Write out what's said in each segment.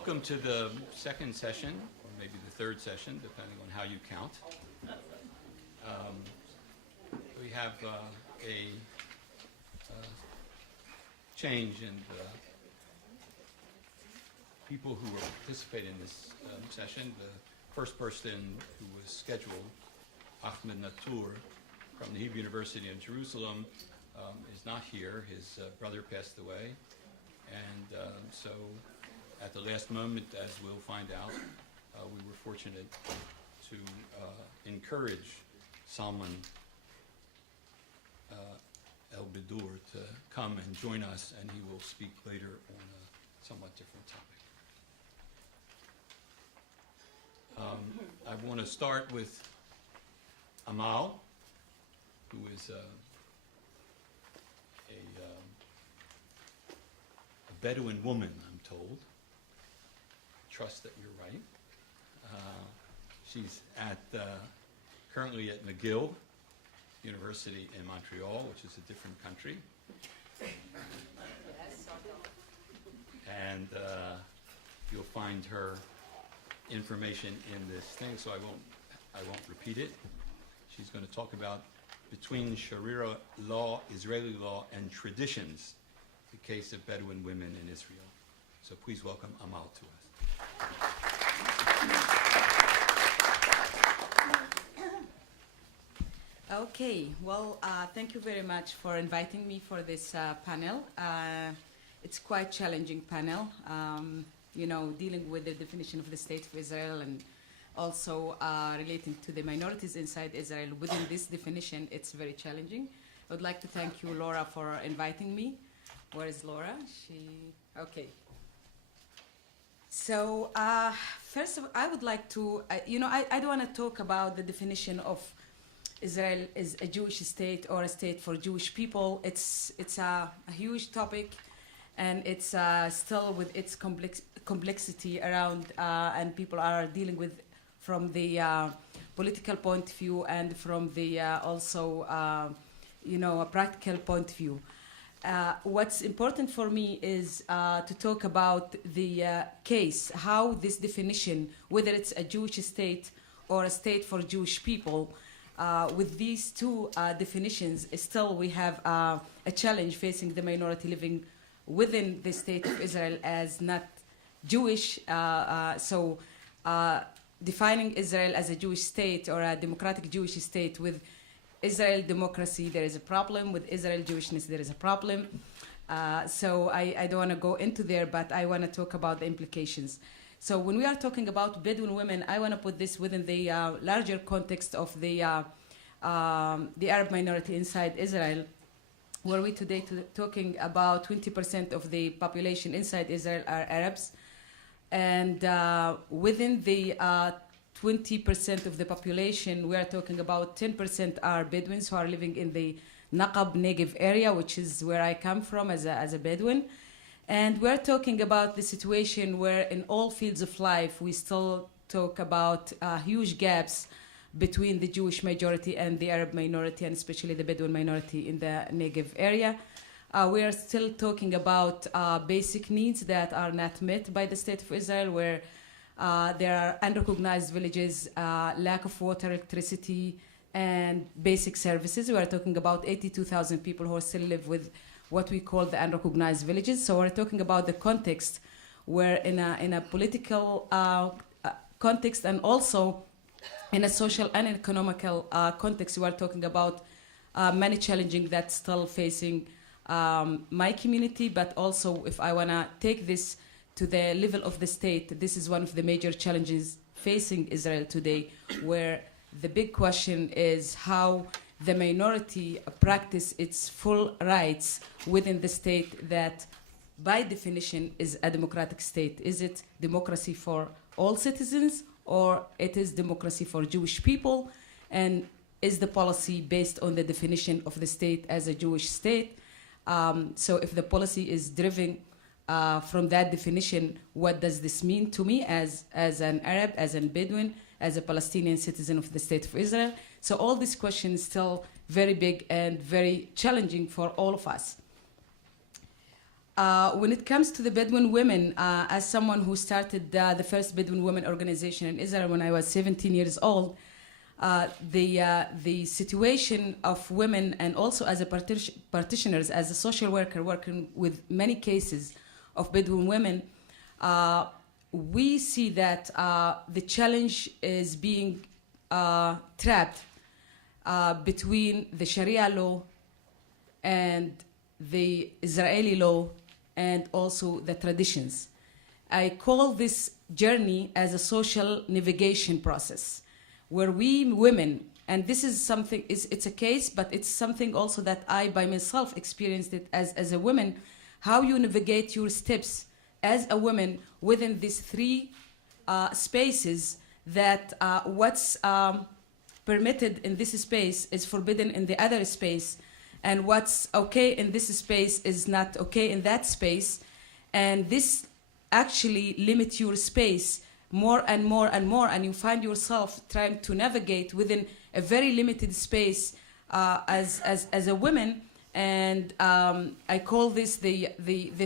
Welcome to the second session, or maybe the third session, depending on how you count. We have a change in the people who will participate in this session. The first person who was scheduled, Ahmed Natur, from the Hebrew University in Jerusalem, is not here. His brother passed away, and so at the last moment, as we'll find out, we were fortunate to encourage Salman El-Bidur to come and join us, and he will speak later on a somewhat different topic. I want to start with Amal, who is a Bedouin woman, I'm told. Trust that you're right. She's currently at McGill University in Montreal, which is a different country. And you'll find her information in this thing, so I won't repeat it. She's going to talk about between Sharia law, Israeli law, and traditions, the case of Bedouin women in Israel. So please welcome Amal to us. Okay, well, thank you very much for inviting me for this panel. It's quite challenging panel, dealing with the definition of the State of Israel and also relating to the minorities inside Israel. Within this definition, it's very challenging. I would like to thank you, Laura, for inviting me. Where is Laura? Okay. So first of all, I would like to, I don't want to talk about the definition of Israel as a Jewish state or a state for Jewish people. It's a huge topic, and it's still with its complexity around, and people are dealing with from the political point of view and from the also, a practical point of view. What's important for me is to talk about the case, how this definition, whether it's a Jewish state or a state for Jewish people, with these two definitions, still we have a challenge facing the minority living within the state of Israel as not Jewish. So defining Israel as a Jewish state or a democratic Jewish state with Israel democracy, there is a problem. With Israel Jewishness, there is a problem. So I don't want to go into there, but I want to talk about the implications. So when we are talking about Bedouin women, I want to put this within the larger context of the Arab minority inside Israel, where we today talking about 20% of the population inside Israel are Arabs. And within the 20% of the population, we are talking about 10% are Bedouins who are living in the Negev area, which is where I come from as a Bedouin. And we're talking about the situation where in all fields of life, we still talk about huge gaps between the Jewish majority and the Arab minority, and especially the Bedouin minority in the Negev area. We are still talking about basic needs that are not met by the State of Israel, where there are unrecognized villages, lack of water, electricity, and basic services. We are talking about 82,000 people who still live with what we call the unrecognized villages. So we're talking about the context where in a political context and also in a social and economical context, we are talking about many challenges that's still facing my community, but also if I want to take this to the level of the state, this is one of the major challenges facing Israel today, where the big question is how the minority practice its full rights within the state that by definition is a democratic state. Is it democracy for all citizens, or it is democracy for Jewish people? And is the policy based on the definition of the state as a Jewish state? So if the policy is driven from that definition, what does this mean to me as an Arab, as a Bedouin, as a Palestinian citizen of the State of Israel? So all these questions still very big and very challenging for all of us. when it comes to the Bedouin women, as someone who started the first Bedouin women organization in Israel when I was 17 years old, the situation of women, and also as a practitioners, as a social worker working with many cases of Bedouin women, we see that the challenge is being trapped between the Sharia law and the Israeli law and also the traditions. I call this journey as a social navigation process, where we women, and this is something, it's a case, but it's something also that I by myself experienced it as a woman, how you navigate your steps as a woman within these three spaces, that what's permitted in this space is forbidden in the other space, and what's okay in this space is not okay in that space, and this actually limits your space more and more and more, and you find yourself trying to navigate within a very limited space as a woman. And I call this the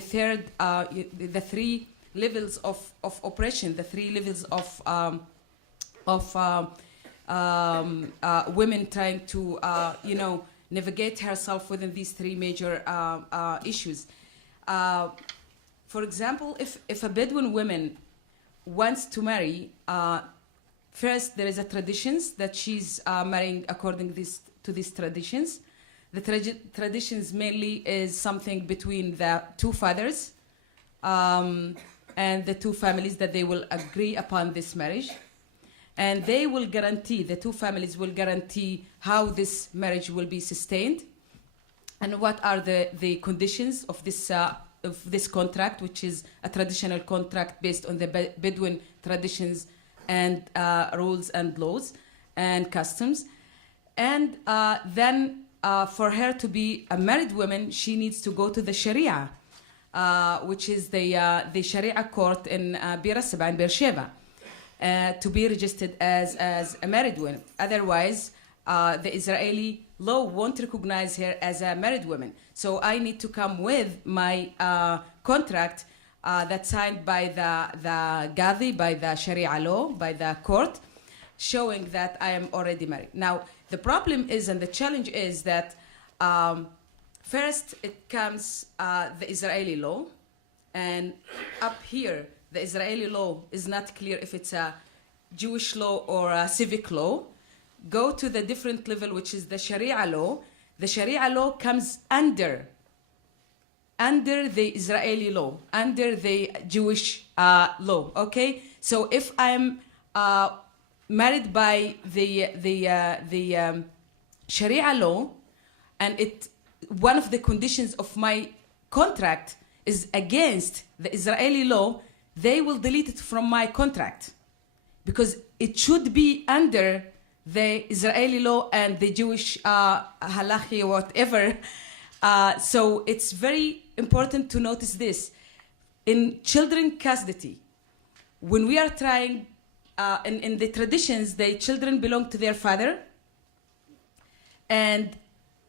third, the three levels of oppression, the three levels of women trying to navigate herself within these three major issues. For example, if a Bedouin woman wants to marry, first there is a traditions that she's marrying according to these traditions. The traditions mainly is something between the two fathers and the two families, that they will agree upon this marriage. And they will guarantee, the two families will guarantee how this marriage will be sustained and what are the conditions of this contract, which is a traditional contract based on the Bedouin traditions and rules and laws and customs. And then for her to be a married woman, she needs to go to the Sharia, which is the Sharia court in Bir Saba in Beersheba, to be registered as a married woman. Otherwise, the Israeli law won't recognize her as a married woman. So I need to come with my contract that's signed by the Gadi, by the Sharia law, by the court, showing that I am already married. Now, the problem is, and the challenge is that first it comes the Israeli law, and up here, the Israeli law is not clear if it's a Jewish law or a civic law. Go to the different level, which is the Sharia law. The Sharia law comes under the Israeli law, under the Jewish law, okay? So if I'm married by the Sharia law, and one of the conditions of my contract is against the Israeli law, they will delete it from my contract, because it should be under the Israeli law and the Jewish halachi or whatever. So it's very important to notice this. In children custody, when we are trying, in the traditions, the children belong to their father. And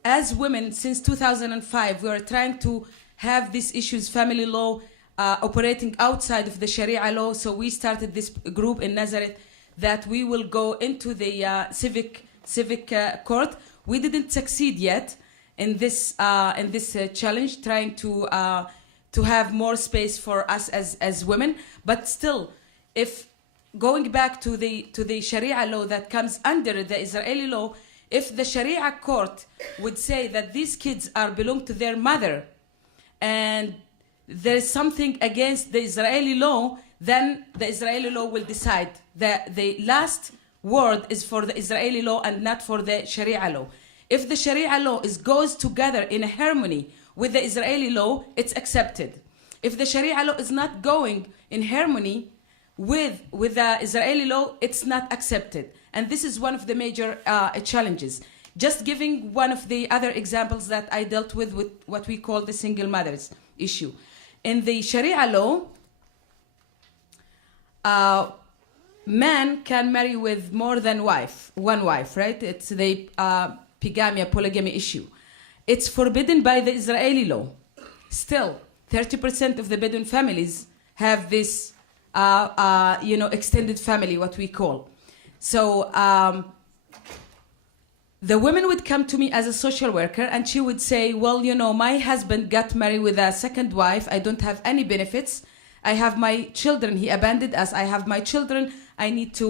as women, since 2005, we are trying to have these issues, family law, operating outside of the Sharia law. So we started this group in Nazareth that we will go into the civic court. We didn't succeed yet in this challenge, trying to have more space for us as women. But still, if going back to the Sharia law that comes under the Israeli law, if the Sharia court would say that these kids belong to their mother, and there's something against the Israeli law, then the Israeli law will decide. The last word is for the Israeli law and not for the Sharia law. If the Sharia law goes together in harmony with the Israeli law, it's accepted. If the Sharia law is not going in harmony with the Israeli law, it's not accepted. And this is one of the major challenges. Just giving one of the other examples that I dealt with what we call the single mothers issue. In the Sharia law, man can marry with more than one wife, right? It's the polygamy issue. It's forbidden by the Israeli law. Still, 30% of the Bedouin families have this, extended family, what we call. So the women would come to me as a social worker, and she would say, well, my husband got married with a second wife. I don't have any benefits. I have my children. He abandoned us. I have my children. I need to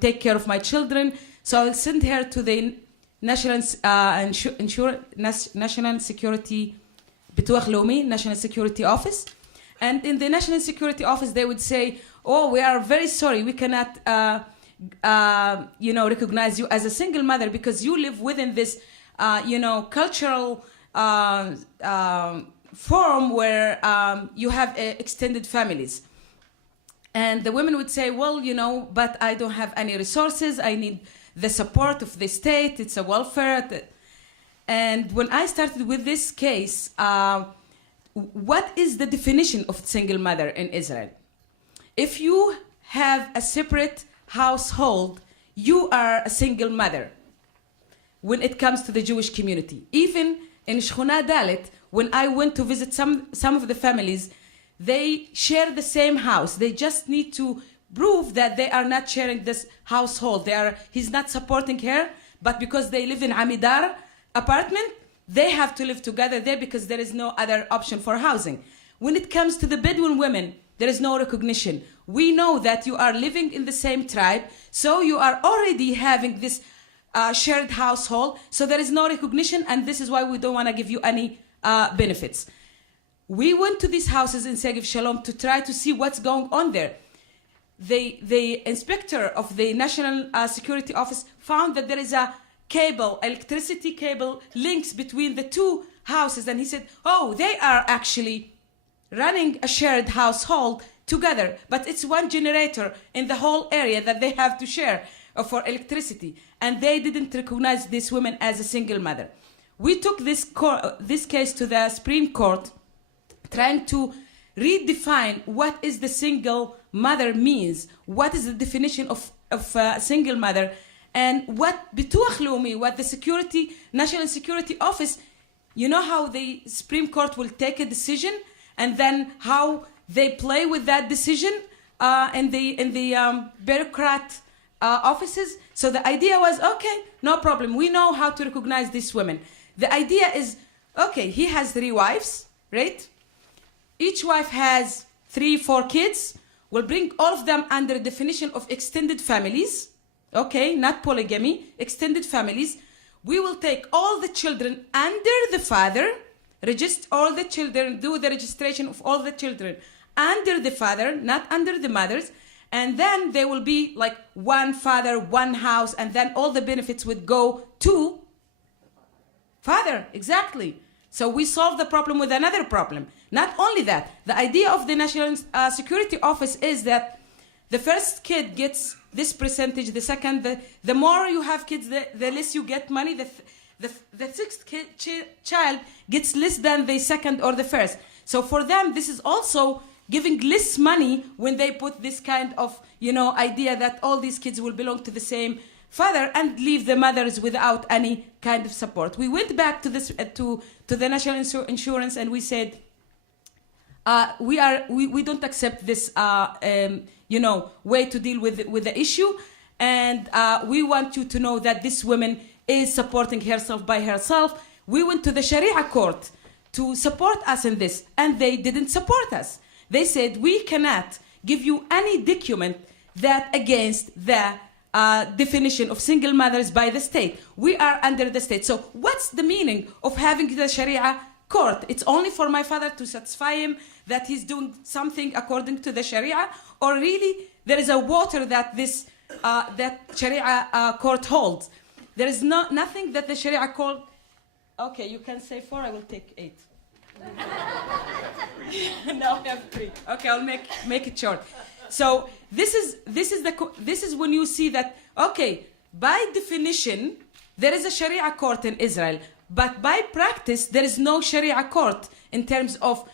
take care of my children. So I'll send her to the National Security National Security Office. And in the National Security Office, they would say, oh, we are very sorry. We cannot recognize you as a single mother because you live within this, cultural form where you have extended families. And the women would say, well, but I don't have any resources. I need the support of the state. It's a welfare. And when I started with this case, what is the definition of single mother in Israel? If you have a separate household, you are a single mother when it comes to the Jewish community. Even in Shchuna Dalet, when I went to visit some of the families, they share the same house. They just need to prove that they are not sharing this household. He's not supporting her, but because they live in Amidar apartment, they have to live together there because there is no other option for housing. When it comes to the Bedouin women, there is no recognition. We know that you are living in the same tribe, so you are already having this shared household, so there is no recognition, and this is why we don't want to give you any benefits. We went to these houses in Negev Shalom to try to see what's going on there. The inspector of the National Security Office found that there is a electricity cable links between the two houses, and he said, oh, they are actually running a shared household together, but it's one generator in the whole area that they have to share for electricity, and they didn't recognize this woman as a single mother. We took this case to the Supreme Court, trying to redefine what is the single mother means, what is the definition of a single mother, and what Bituach Leumi, what the National Security Office, how the Supreme Court will take a decision, and then how they play with that decision in the bureaucrat offices. So the idea was, okay, no problem. We know how to recognize these women. The idea is, okay, he has 3 wives, right? Each wife has 3-4 kids. We'll bring all of them under definition of extended families. Okay, not polygamy, extended families. We will take all the children under the father, register all the children, do the registration of all the children under the father, not under the mothers, and then they will be like one father, one house, and then all the benefits would go to father, exactly. So we solved the problem with another problem. Not only that, the idea of the National Security Office is that the first kid gets this percentage, the second, the more you have kids, the less you get money. The sixth child gets less than the second or the first. So for them, this is also giving less money when they put this kind of, idea that all these kids will belong to the same father and leave the mothers without any kind of support. We went back to this to the National Insurance, and we said, we don't accept this way to deal with the issue, and we want you to know that this woman is supporting herself by herself. We went to the Sharia court to support us in this, and they didn't support us. They said, we cannot give you any document that against the definition of single mothers by the state. We are under the state. So what's the meaning of having the Sharia court? It's only for my father to satisfy him that he's doing something according to the Sharia, or really there is a water that this that Sharia court holds. There is nothing that the Sharia court. Okay, you can say 4. I will take 8. Now I have 3. Okay, I'll make it short. So this is when you see that, okay, by definition there is a Sharia court in Israel, but by practice there is no Sharia court in terms of,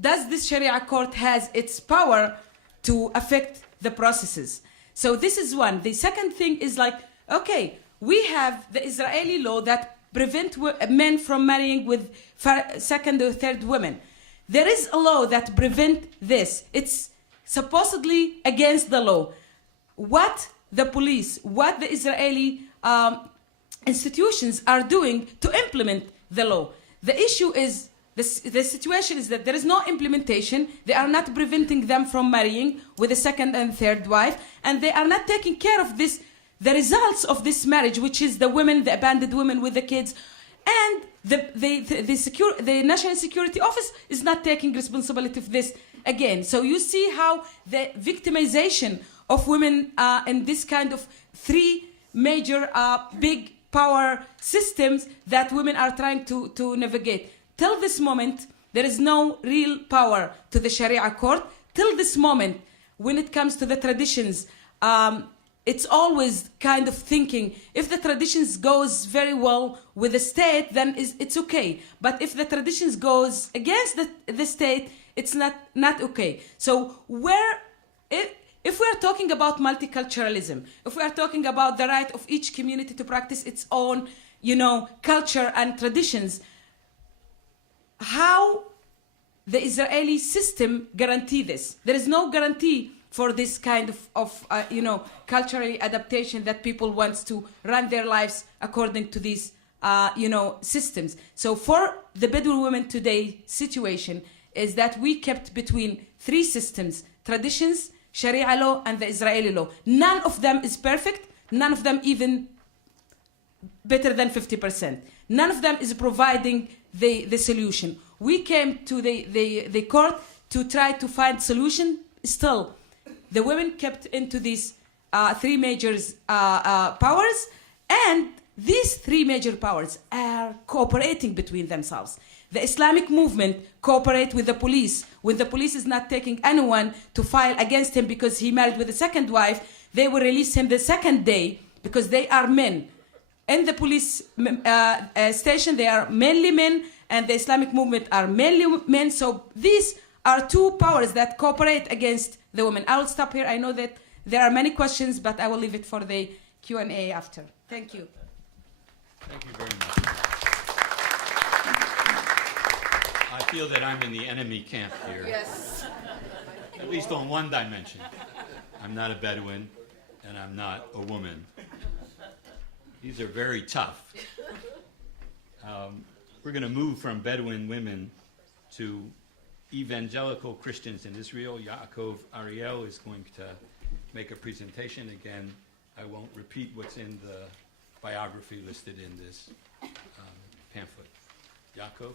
does this Sharia court has its power to affect the processes? So this is one. The second thing is like, okay, we have the Israeli law that prevent men from marrying with second or third women. There is a law that prevents this. It's supposedly against the law. What the police, what the Israeli institutions are doing to implement the law. The issue is, the situation is that there is no implementation. They are not preventing them from marrying with a second and third wife, and they are not taking care of this, the results of this marriage, which is the women, the abandoned women with the kids, and the National Security Office is not taking responsibility for this again. So you see how the victimization of women in this kind of three major big power systems that women are trying to navigate. Till this moment, there is no real power to the Sharia court. Till this moment, when it comes to the traditions, it's always kind of thinking, if the traditions goes very well with the state, then it's okay. But if the traditions goes against the state, it's not okay. So if we are talking about multiculturalism, if we are talking about the right of each community to practice its own, culture and traditions, how the Israeli system guarantee this? There is no guarantee for this kind of cultural adaptation that people want to run their lives according to these, systems. So for the Bedouin women today situation is that we kept between three systems: traditions, Sharia law, and the Israeli law. None of them is perfect. None of them even better than 50%. None of them is providing the solution. We came to the court to try to find solution. Still, the women kept into these three major powers, and these three major powers are cooperating between themselves. The Islamic movement cooperate with the police. When the police is not taking anyone to file against him because he married with a second wife, they will release him the second day because they are men. In the police station, they are mainly men, and the Islamic movement are mainly men. So these are two powers that cooperate against the women. I will stop here. I know that there are many questions, but I will leave it for the Q&A after. Thank you. Thank you very much. I feel that I'm in the enemy camp here. Yes. At least on one dimension. I'm not a Bedouin, and I'm not a woman. These are very tough. We're going to move from Bedouin women to evangelical Christians in Israel. Ariel is going to make a presentation. Again, I won't repeat what's in the biography listed in this pamphlet. Yaakov?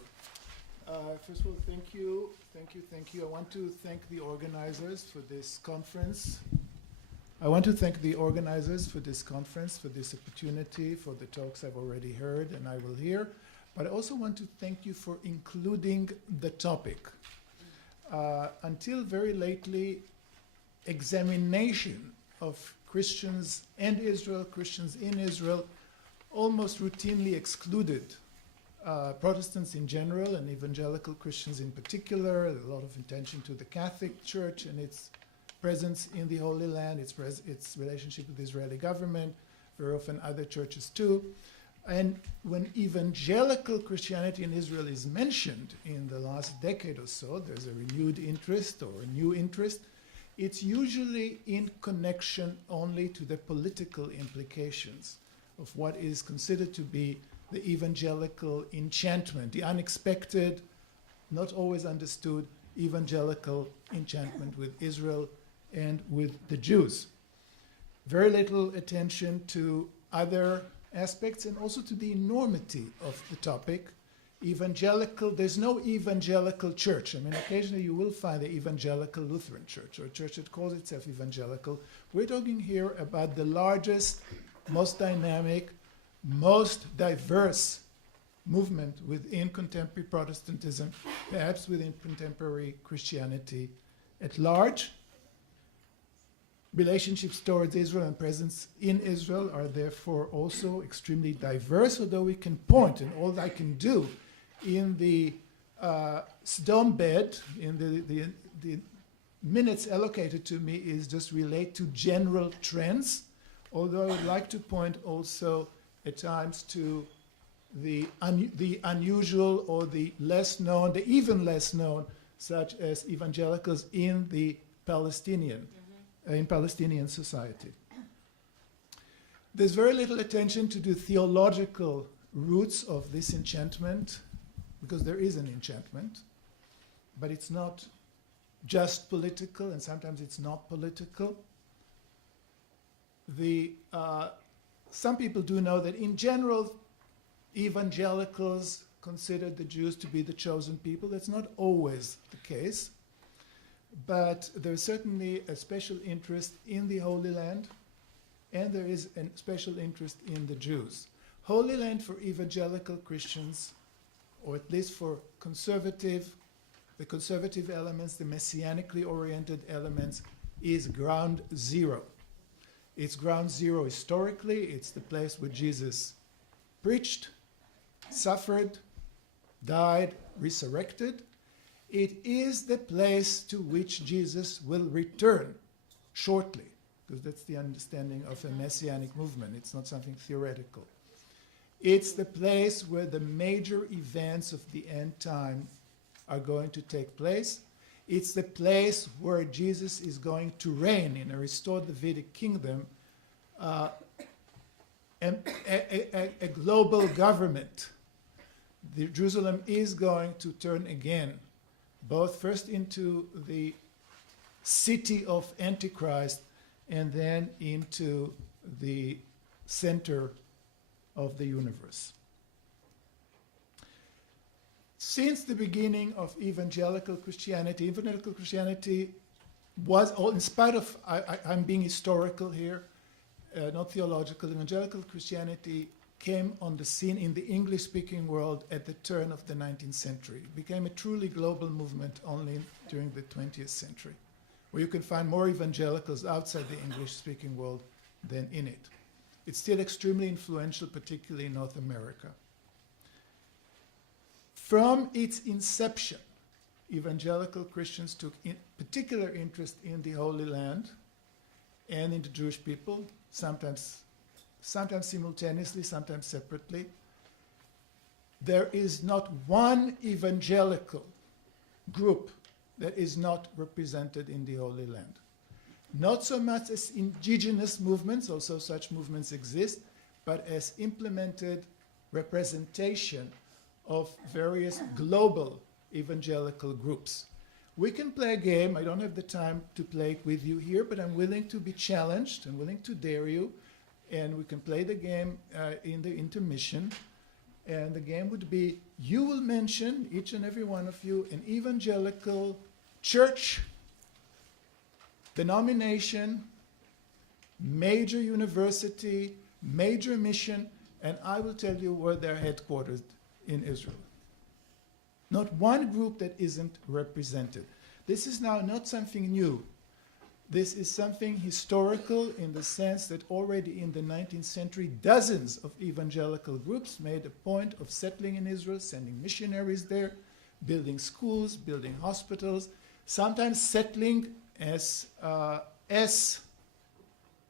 First of all, thank you. I want to thank the organizers for this conference. For this opportunity, for the talks I've already heard and I will hear. But I also want to thank you for including the topic. Until very lately, examination of Christians and Israel, Christians in Israel, almost routinely excluded Protestants in general and evangelical Christians in particular. A lot of attention to the Catholic Church and its presence in the Holy Land, its relationship with the Israeli government, very often other churches too. And when evangelical Christianity in Israel is mentioned in the last decade or so, there's a renewed interest or a new interest. It's usually in connection only to the political implications of what is considered to be the evangelical enchantment, the unexpected, not always understood evangelical enchantment with Israel and with the Jews. Very little attention to other aspects and also to the enormity of the topic. There's no evangelical church. I mean, occasionally you will find the evangelical Lutheran church or a church that calls itself evangelical. We're talking here about the largest, most dynamic, most diverse movement within contemporary Protestantism, perhaps within contemporary Christianity at large. Relationships towards Israel and presence in Israel are therefore also extremely diverse, although we can point, and all I can do in the Sdom bed, in the minutes allocated to me, is just relate to general trends, although I would like to point also at times to the unusual or the less known, the even less known such as evangelicals in the Palestinian society. There's very little attention to the theological roots of this enchantment, because there is an enchantment, but it's not just political, and sometimes it's not political. Some people do know that in general, evangelicals consider the Jews to be the chosen people. That's not always the case, but there's certainly a special interest in the Holy Land, and there is a special interest in the Jews. Holy Land for evangelical Christians, or at least for the conservative elements, the messianically oriented elements, is ground zero. It's ground zero historically. It's the place where Jesus preached, suffered, died, resurrected. It is the place to which Jesus will return shortly, because that's the understanding of a messianic movement. It's not something theoretical. It's the place where the major events of the end time are going to take place. It's the place where Jesus is going to reign in a restored Davidic kingdom, a global government. Jerusalem is going to turn again, both first into the city of Antichrist and then into the center of the universe. Since the beginning of evangelical Christianity was, in spite of, I'm being historical here, not theological, evangelical Christianity came on the scene in the English-speaking world at the turn of the 19th century. It became a truly global movement only during the 20th century, where you can find more evangelicals outside the English-speaking world than in it. It's still extremely influential, particularly in North America. From its inception, evangelical Christians took particular interest in the Holy Land and in the Jewish people, sometimes simultaneously, sometimes separately. There is not one evangelical group that is not represented in the Holy Land. Not so much as indigenous movements, also such movements exist, but as implemented representation of various global evangelical groups. We can play a game. I don't have the time to play it with you here, but I'm willing to be challenged. I'm willing to dare you. And we can play the game in the intermission. And the game would be, you will mention, each and every one of you, an evangelical church, denomination, major university, major mission, and I will tell you where they're headquartered in Israel. Not one group that isn't represented. This is now not something new. This is something historical in the sense that already in the 19th century, dozens of evangelical groups made a point of settling in Israel, sending missionaries there, building schools, building hospitals, sometimes settling as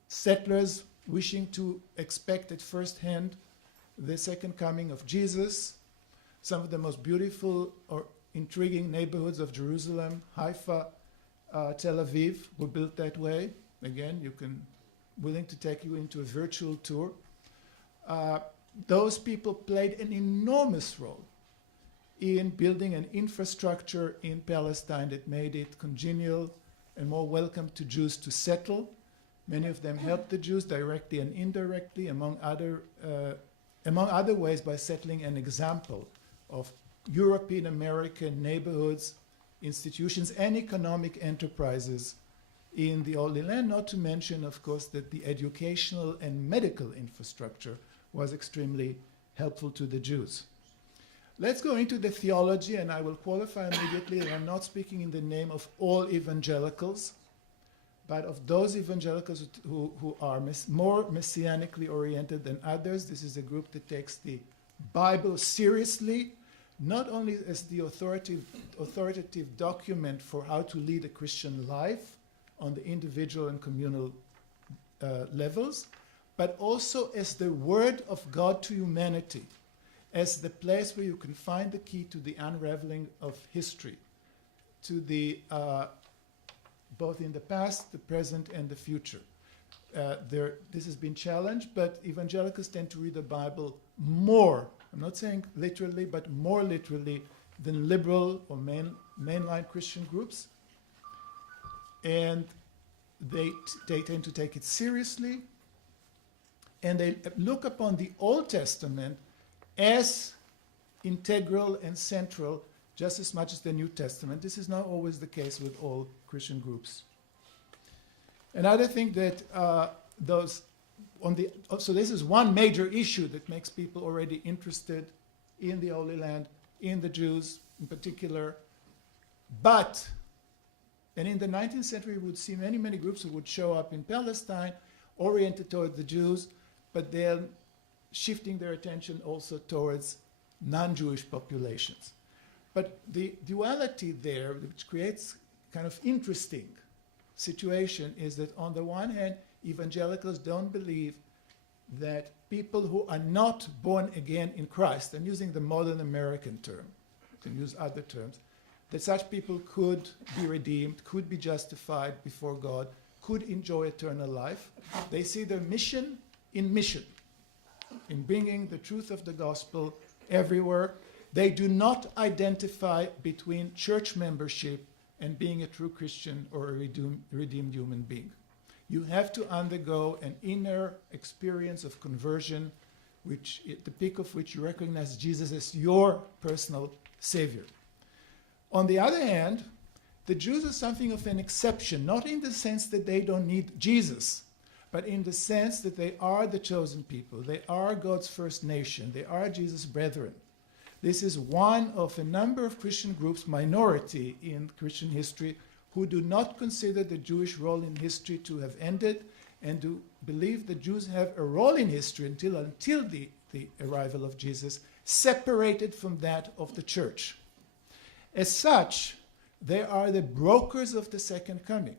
settlers wishing to expect at first hand the second coming of Jesus. Some of the most beautiful or intriguing neighborhoods of Jerusalem, Haifa, Tel Aviv, were built that way. Again, willing to take you into a virtual tour. Those people played an enormous role in building an infrastructure in Palestine that made it congenial and more welcome to Jews to settle. Many of them helped the Jews directly and indirectly, among other ways, by settling an example of European American neighborhoods, institutions, and economic enterprises in the Holy Land, not to mention, of course, that the educational and medical infrastructure was extremely helpful to the Jews. Let's go into the theology, and I will qualify immediately that I'm not speaking in the name of all evangelicals, but of those evangelicals who are more messianically oriented than others. This is a group that takes the Bible seriously, not only as the authoritative document for how to lead a Christian life on the individual and communal levels, but also as the word of God to humanity, as the place where you can find the key to the unraveling of history. to the both in the past, the present, and the future. This has been challenged, but evangelicals tend to read the Bible more, I'm not saying literally, but more literally than liberal or mainline Christian groups. And they tend to take it seriously, and they look upon the Old Testament as integral and central just as much as the New Testament. This is not always the case with all Christian groups. Another thing that so this is one major issue that makes people already interested in the Holy Land, in the Jews in particular. But, and in the 19th century, we would see many, many groups who would show up in Palestine oriented toward the Jews, but they're shifting their attention also towards non-Jewish populations. But the duality there, which creates kind of interesting situation, is that on the one hand, evangelicals don't believe that people who are not born again in Christ, and using the modern American term, you can use other terms, that such people could be redeemed, could be justified before God, could enjoy eternal life. They see their mission, in bringing the truth of the gospel everywhere. They do not identify between church membership and being a true Christian or a redeemed human being. You have to undergo an inner experience of conversion, which, at the peak of which you recognize Jesus as your personal Savior. On the other hand, the Jews are something of an exception, not in the sense that they don't need Jesus, but in the sense that they are the chosen people. They are God's first nation. They are Jesus' brethren. This is one of a number of Christian groups, minority in Christian history, who do not consider the Jewish role in history to have ended, and do believe the Jews have a role in history until the arrival of Jesus, separated from that of the church. As such, they are the brokers of the second coming.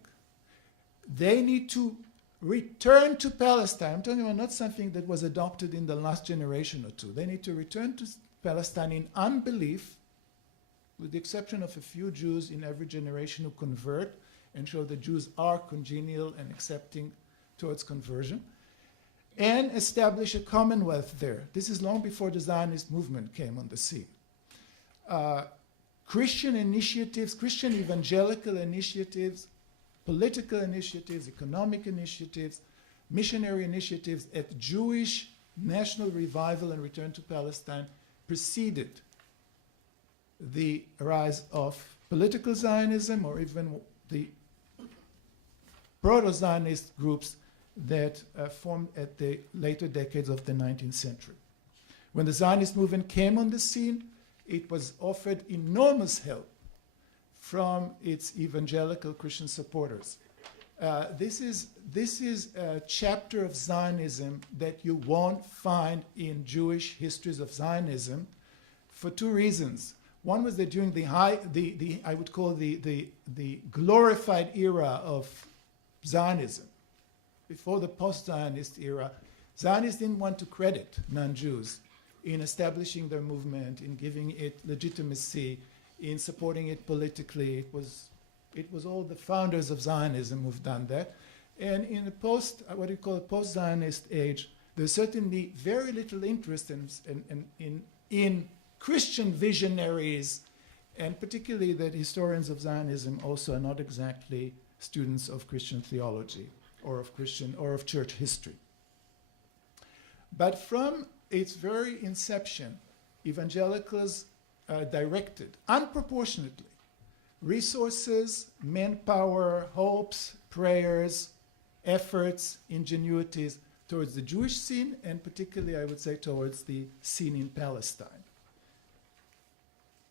They need to return to Palestine. I'm talking about not something that was adopted in the last generation or two. They need to return to Palestine in unbelief, with the exception of a few Jews in every generation who convert and show that Jews are congenial and accepting towards conversion, and establish a commonwealth there. This is long before the Zionist movement came on the scene. Christian initiatives, Christian evangelical initiatives, political initiatives, economic initiatives, missionary initiatives at Jewish national revival and return to Palestine preceded the rise of political Zionism, or even the proto-Zionist groups that formed at the later decades of the 19th century. When the Zionist movement came on the scene, it was offered enormous help from its evangelical Christian supporters. This is a chapter of Zionism that you won't find in Jewish histories of Zionism for two reasons. One was that during I would call the glorified era of Zionism, before the post-Zionist era, Zionists didn't want to credit non-Jews in establishing their movement, in giving it legitimacy, in supporting it politically. It was all the founders of Zionism who've done that. And in the what you call a post-Zionist age, there's certainly very little interest in Christian visionaries, and particularly that historians of Zionism also are not exactly students of Christian theology or of church history. But from its very inception, evangelicals directed unproportionately resources, manpower, hopes, prayers, efforts, ingenuities towards the Jewish scene, and particularly, I would say, towards the scene in Palestine.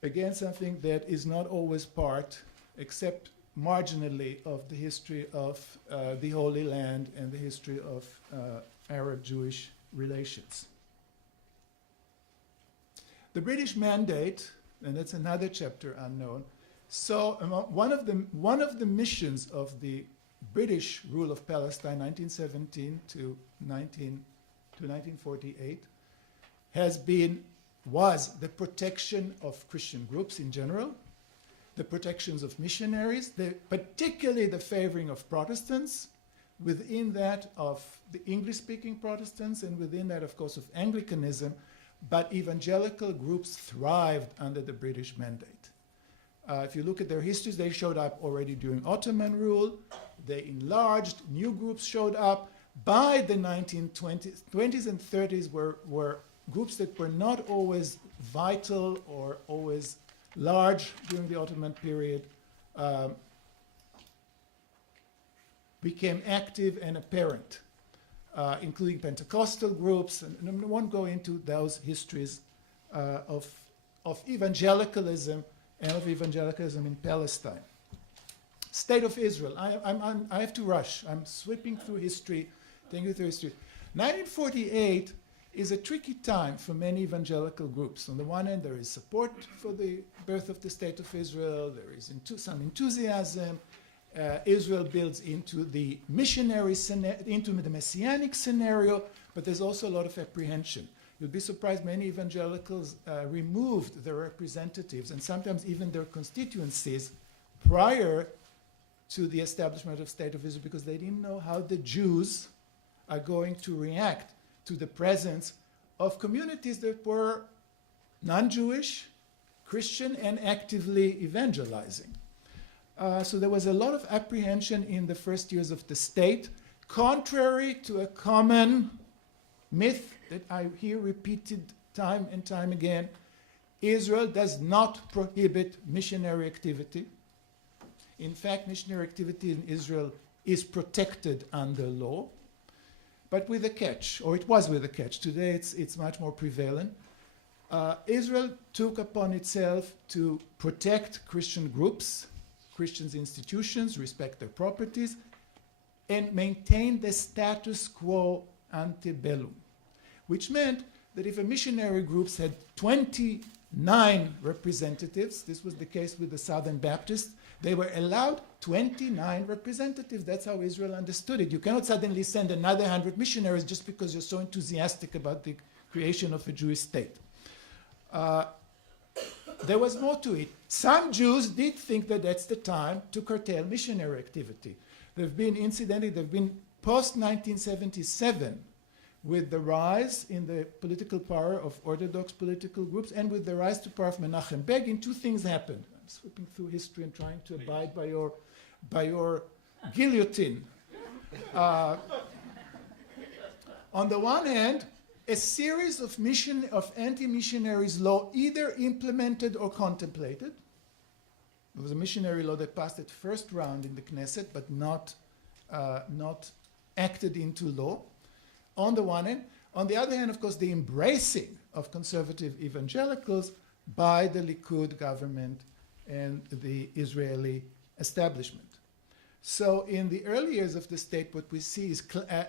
Again, something that is not always part, except marginally, of the history of the Holy Land and the history of Arab-Jewish relations. The British Mandate, and that's another chapter unknown, so one of the missions of the British rule of Palestine, 1917 to 1948, was the protection of Christian groups in general, the protections of missionaries, particularly the favoring of Protestants, within that of the English-speaking Protestants, and within that, of course, of Anglicanism, but evangelical groups thrived under the British mandate. If you look at their histories, they showed up already during Ottoman rule. They enlarged, new groups showed up. By the 1920s and 30s were groups that were not always vital or always large during the Ottoman period, became active and apparent, including Pentecostal groups. And I won't go into those histories of evangelicalism and of evangelicalism in Palestine. State of Israel. I have to rush. I'm sweeping through history, taking you through history. 1948 is a tricky time for many evangelical groups. On the one hand, there is support for the birth of the State of Israel. There is some enthusiasm. Israel builds into the missionary into the messianic scenario, but there's also a lot of apprehension. You'll be surprised many evangelicals removed their representatives and sometimes even their constituencies prior to the establishment of State of Israel because they didn't know how the Jews are going to react to the presence of communities that were non-Jewish, Christian, and actively evangelizing. So there was a lot of apprehension in the first years of the state, contrary to a common myth that I hear repeated time and time again. Israel does not prohibit missionary activity. In fact, missionary activity in Israel is protected under law, but with a catch, or it was with a catch. Today it's much more prevalent. Israel took upon itself to protect Christian groups, Christian institutions, respect their properties, and maintain the status quo ante bellum, which meant that if a missionary group had 29 representatives, this was the case with the Southern Baptists, they were allowed 29 representatives. That's how Israel understood it. You cannot suddenly send another 100 missionaries just because you're so enthusiastic about the creation of a Jewish state. There was more to it. Some Jews did think that that's the time to curtail missionary activity. Incidentally, there have been post-1977, with the rise in the political power of Orthodox political groups and with the rise to power of Menachem Begin, two things happened. I'm sweeping through history and trying to abide by your guillotine. On the one hand, a series of anti-missionaries law either implemented or contemplated. There was a missionary law that passed at first round in the Knesset, but not acted into law. On the one hand. On the other hand, of course, the embracing of conservative evangelicals by the Likud government and the Israeli establishment. So in the early years of the state, what we see is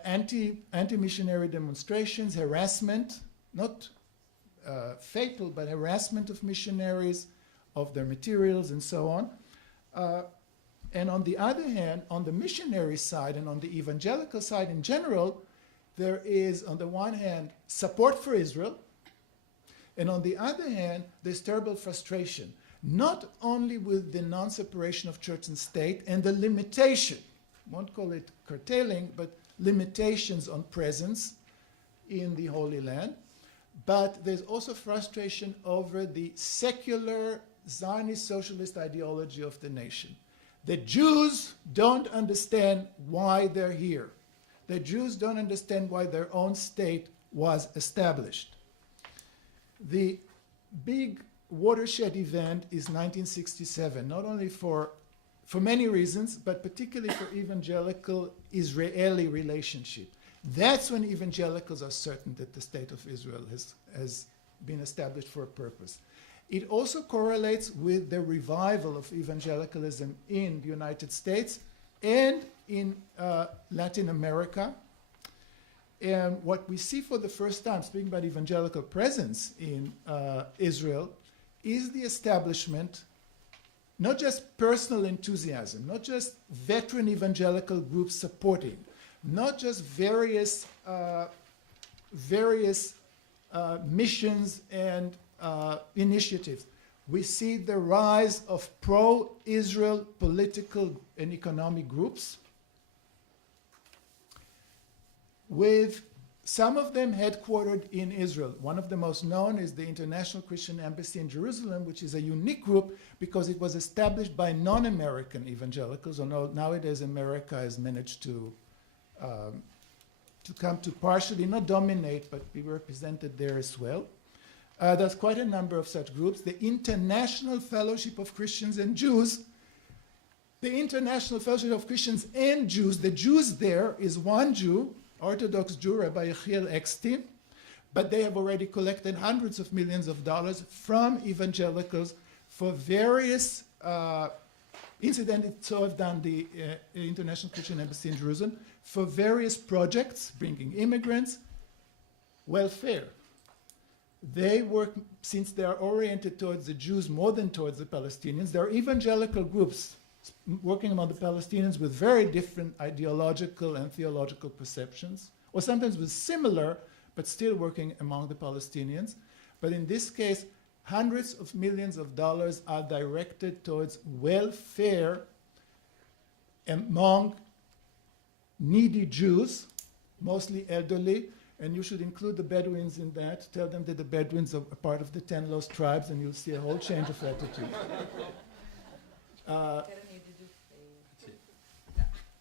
anti-missionary demonstrations, harassment, not fatal, but harassment of missionaries, of their materials, and so on. And on the other hand, on the missionary side and on the evangelical side in general, there is, on the one hand, support for Israel, and on the other hand, there's terrible frustration, not only with the non-separation of church and state and the limitation, won't call it curtailing, but limitations on presence in the Holy Land, but there's also frustration over the secular Zionist socialist ideology of the nation. The Jews don't understand why they're here. The Jews don't understand why their own state was established. The big watershed event is 1967, not only for many reasons, but particularly for evangelical-Israeli relationship. That's when evangelicals are certain that the state of Israel has been established for a purpose. It also correlates with the revival of evangelicalism in the United States and in Latin America. And what we see for the first time, speaking about evangelical presence in Israel, is the establishment, not just personal enthusiasm, not just veteran evangelical groups supporting, not just various missions and initiatives, we see the rise of pro-Israel political and economic groups, with some of them headquartered in Israel. One of the most known is the International Christian Embassy in Jerusalem, which is a unique group because it was established by non-American evangelicals, although nowadays America has managed to come to partially, not dominate, but be represented there as well. There's quite a number of such groups. The International Fellowship of Christians and Jews. The International Fellowship of Christians and Jews, the Jews there is one Jew, Orthodox Jew, Rabbi Yechiel Eckstein, but they have already collected hundreds of millions of dollars from evangelicals for various, incidentally, so have done the International Christian Embassy in Jerusalem, for various projects, bringing immigrants, welfare. They work, since they are oriented towards the Jews more than towards the Palestinians, there are evangelical groups working among the Palestinians with very different ideological and theological perceptions, or sometimes with similar, but still working among the Palestinians. But in this case, hundreds of millions of dollars are directed towards welfare among needy Jews, mostly elderly, and you should include the Bedouins in that. Tell them that the Bedouins are a part of the 10 lost tribes, and you'll see a whole change of attitude.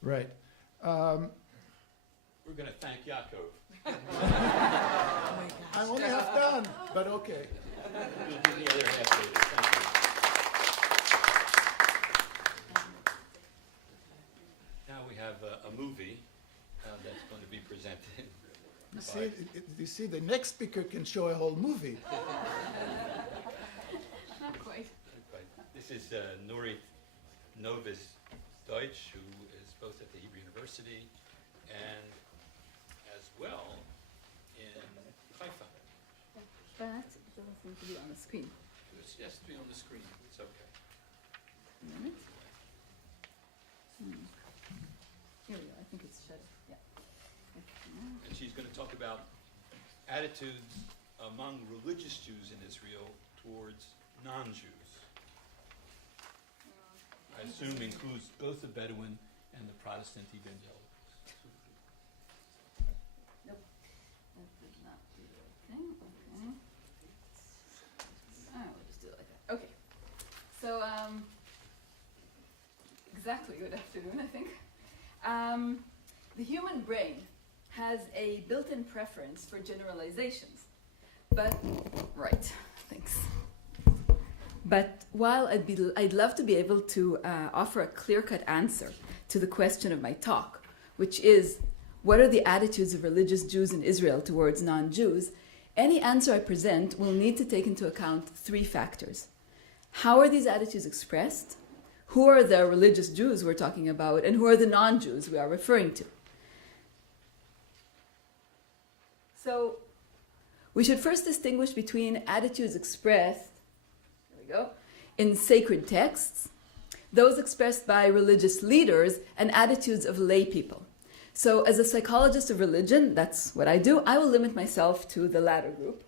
Right. We're going to thank Yaakov. I'm only half done, but okay. We'll do the other half later. Thank you. Now we have a movie that's going to be presented. You see, the next speaker can show a whole movie. Not quite. This is Nurit Novis Deutsch, who is both at the Hebrew University and as well in Haifa. But it doesn't seem to be on the screen. It's just to be on the screen. It's okay. A minute. Here we go. I think it's shut. Yeah. And she's going to talk about attitudes among religious Jews in Israel towards non-Jews. I assume includes both the Bedouin and the Protestant evangelicals. Nope. That did not do the right thing. Okay. We'll just do it like that. Okay. So, exactly. Good afternoon, I think. The human brain has a built-in preference for generalizations. But, right, thanks. But while I'd love to be able to offer a clear-cut answer to the question of my talk, which is, what are the attitudes of religious Jews in Israel towards non-Jews, any answer I present will need to take into account three factors. How are these attitudes expressed? Who are the religious Jews we're talking about? And who are the non-Jews we are referring to? So, we should first distinguish between attitudes expressed in sacred texts, those expressed by religious leaders, and attitudes of lay people. So as a psychologist of religion, that's what I do, I will limit myself to the latter group.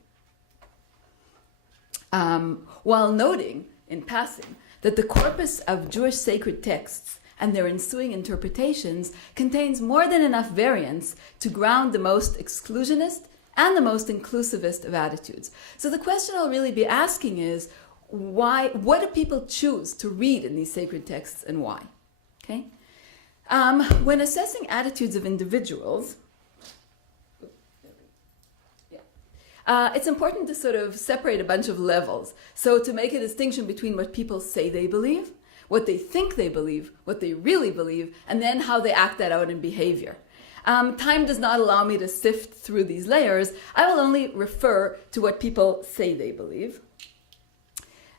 While noting, in passing, that the corpus of Jewish sacred texts and their ensuing interpretations contains more than enough variance to ground the most exclusionist and the most inclusivist of attitudes. So the question I'll really be asking is, what do people choose to read in these sacred texts and why? Okay? When assessing attitudes of individuals, it's important to sort of separate a bunch of levels. So to make a distinction between what people say they believe, what they think they believe, what they really believe, and then how they act that out in behavior. Time does not allow me to sift through these layers. I will only refer to what people say they believe.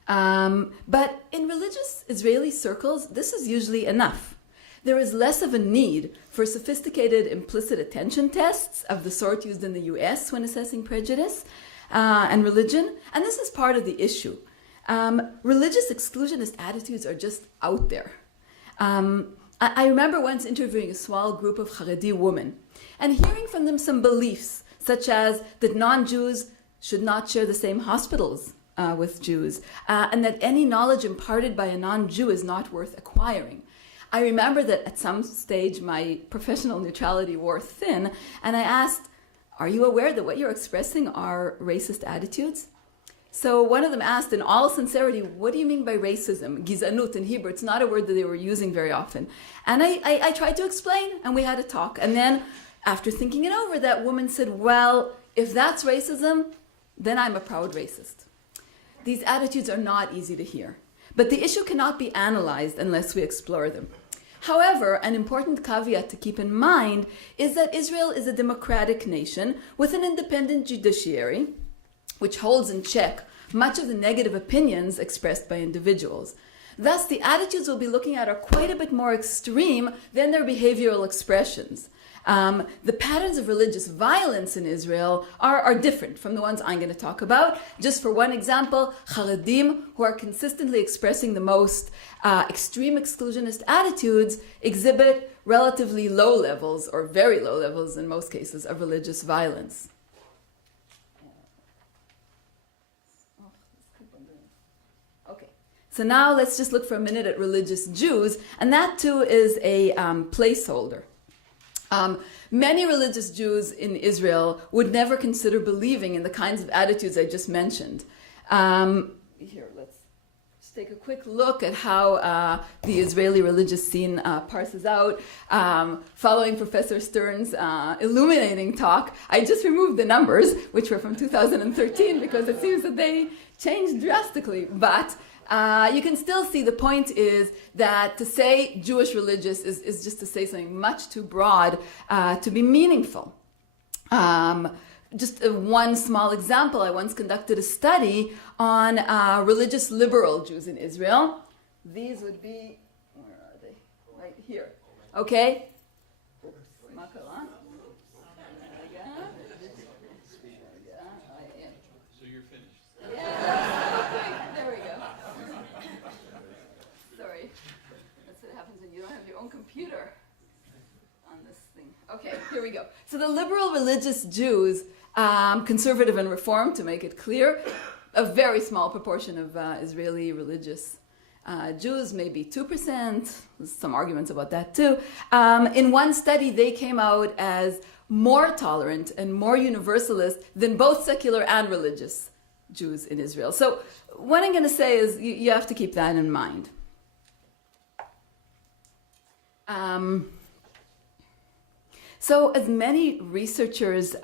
But in religious Israeli circles, this is usually enough. There is less of a need for sophisticated implicit attention tests of the sort used in the US when assessing prejudice and religion, and this is part of the issue. Religious exclusionist attitudes are just out there. I remember once interviewing a small group of Haredi women and hearing from them some beliefs, such as that non-Jews should not share the same hospitals with Jews, and that any knowledge imparted by a non-Jew is not worth acquiring. I remember that at some stage my professional neutrality wore thin, and I asked, are you aware that what you're expressing are racist attitudes? So one of them asked in all sincerity, what do you mean by racism? Gizanut in Hebrew, it's not a word that they were using very often. And I tried to explain, and we had a talk. And then after thinking it over, that woman said, well, if that's racism, then I'm a proud racist. These attitudes are not easy to hear, but the issue cannot be analyzed unless we explore them. However, an important caveat to keep in mind is that Israel is a democratic nation with an independent judiciary, which holds in check much of the negative opinions expressed by individuals. Thus, the attitudes we'll be looking at are quite a bit more extreme than their behavioral expressions. The patterns of religious violence in Israel are different from the ones I'm going to talk about. Just for one example, Haredim, who are consistently expressing the most extreme exclusionist attitudes, exhibit relatively low levels, or very low levels in most cases, of religious violence. Okay, so now let's just look for a minute at religious Jews, and that too is a placeholder. Many religious Jews in Israel would never consider believing in the kinds of attitudes I just mentioned. Here, let's just take a quick look at how the Israeli religious scene parses out. Following Professor Stern's illuminating talk, I just removed the numbers, which were from 2013, because it seems that they changed drastically. But you can still see the point is that to say Jewish religious is just to say something much too broad to be meaningful. Just one small example, I once conducted a study on religious liberal Jews in Israel. These would be, where are they? Right here. Okay? So you're finished. There we go. Sorry. That's what happens when you don't have your own computer on this thing. Okay, here we go. So the liberal religious Jews, conservative and reformed, to make it clear, a very small proportion of Israeli religious Jews, maybe 2%. There's some arguments about that too. In one study, they came out as more tolerant and more universalist than both secular and religious Jews in Israel. So what I'm going to say is you have to keep that in mind. So as many researchers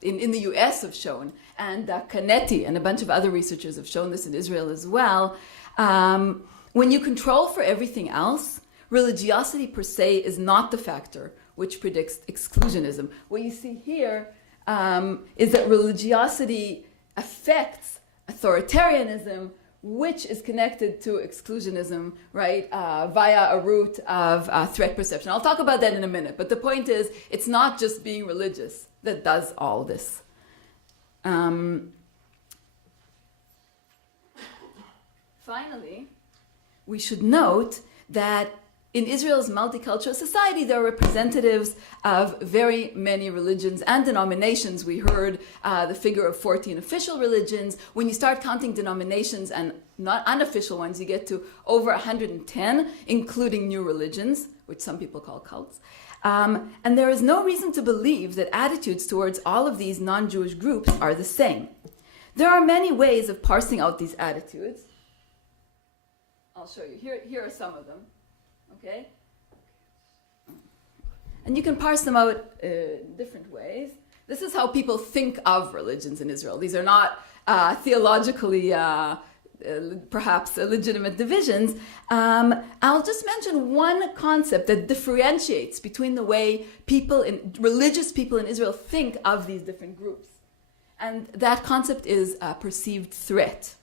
in the US have shown, and Canetti and a bunch of other researchers have shown this in Israel as well, when you control for everything else, religiosity per se is not the factor which predicts exclusionism. What you see here is that religiosity affects authoritarianism, which is connected to exclusionism, right, via a route of threat perception. I'll talk about that in a minute, but the point is, it's not just being religious that does all this. Finally, we should note that in Israel's multicultural society, there are representatives of very many religions and denominations. We heard the figure of 14 official religions. When you start counting denominations and not unofficial ones, you get to over 110, including new religions, which some people call cults. And there is no reason to believe that attitudes towards all of these non-Jewish groups are the same. There are many ways of parsing out these attitudes. I'll show you. Here are some of them. Okay? And you can parse them out different ways. This is how people think of religions in Israel. These are not theologically perhaps legitimate divisions. I'll just mention one concept that differentiates between the way religious people in Israel think of these different groups. And that concept is perceived threat,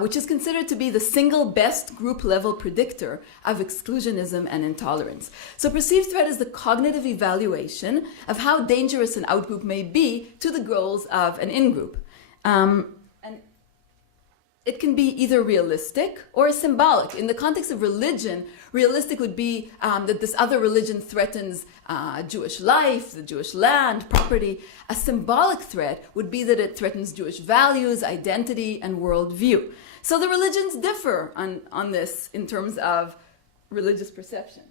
which is considered to be the single best group level predictor of exclusionism and intolerance. So perceived threat is the cognitive evaluation of how dangerous an outgroup may be to the goals of an in-group. And it can be either realistic or symbolic. In the context of religion, realistic would be that this other religion threatens Jewish life, the Jewish land, property. A symbolic threat would be that it threatens Jewish values, identity, and worldview. So the religions differ on this in terms of religious perception.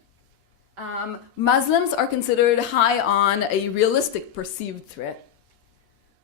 Muslims are considered high on a realistic perceived threat,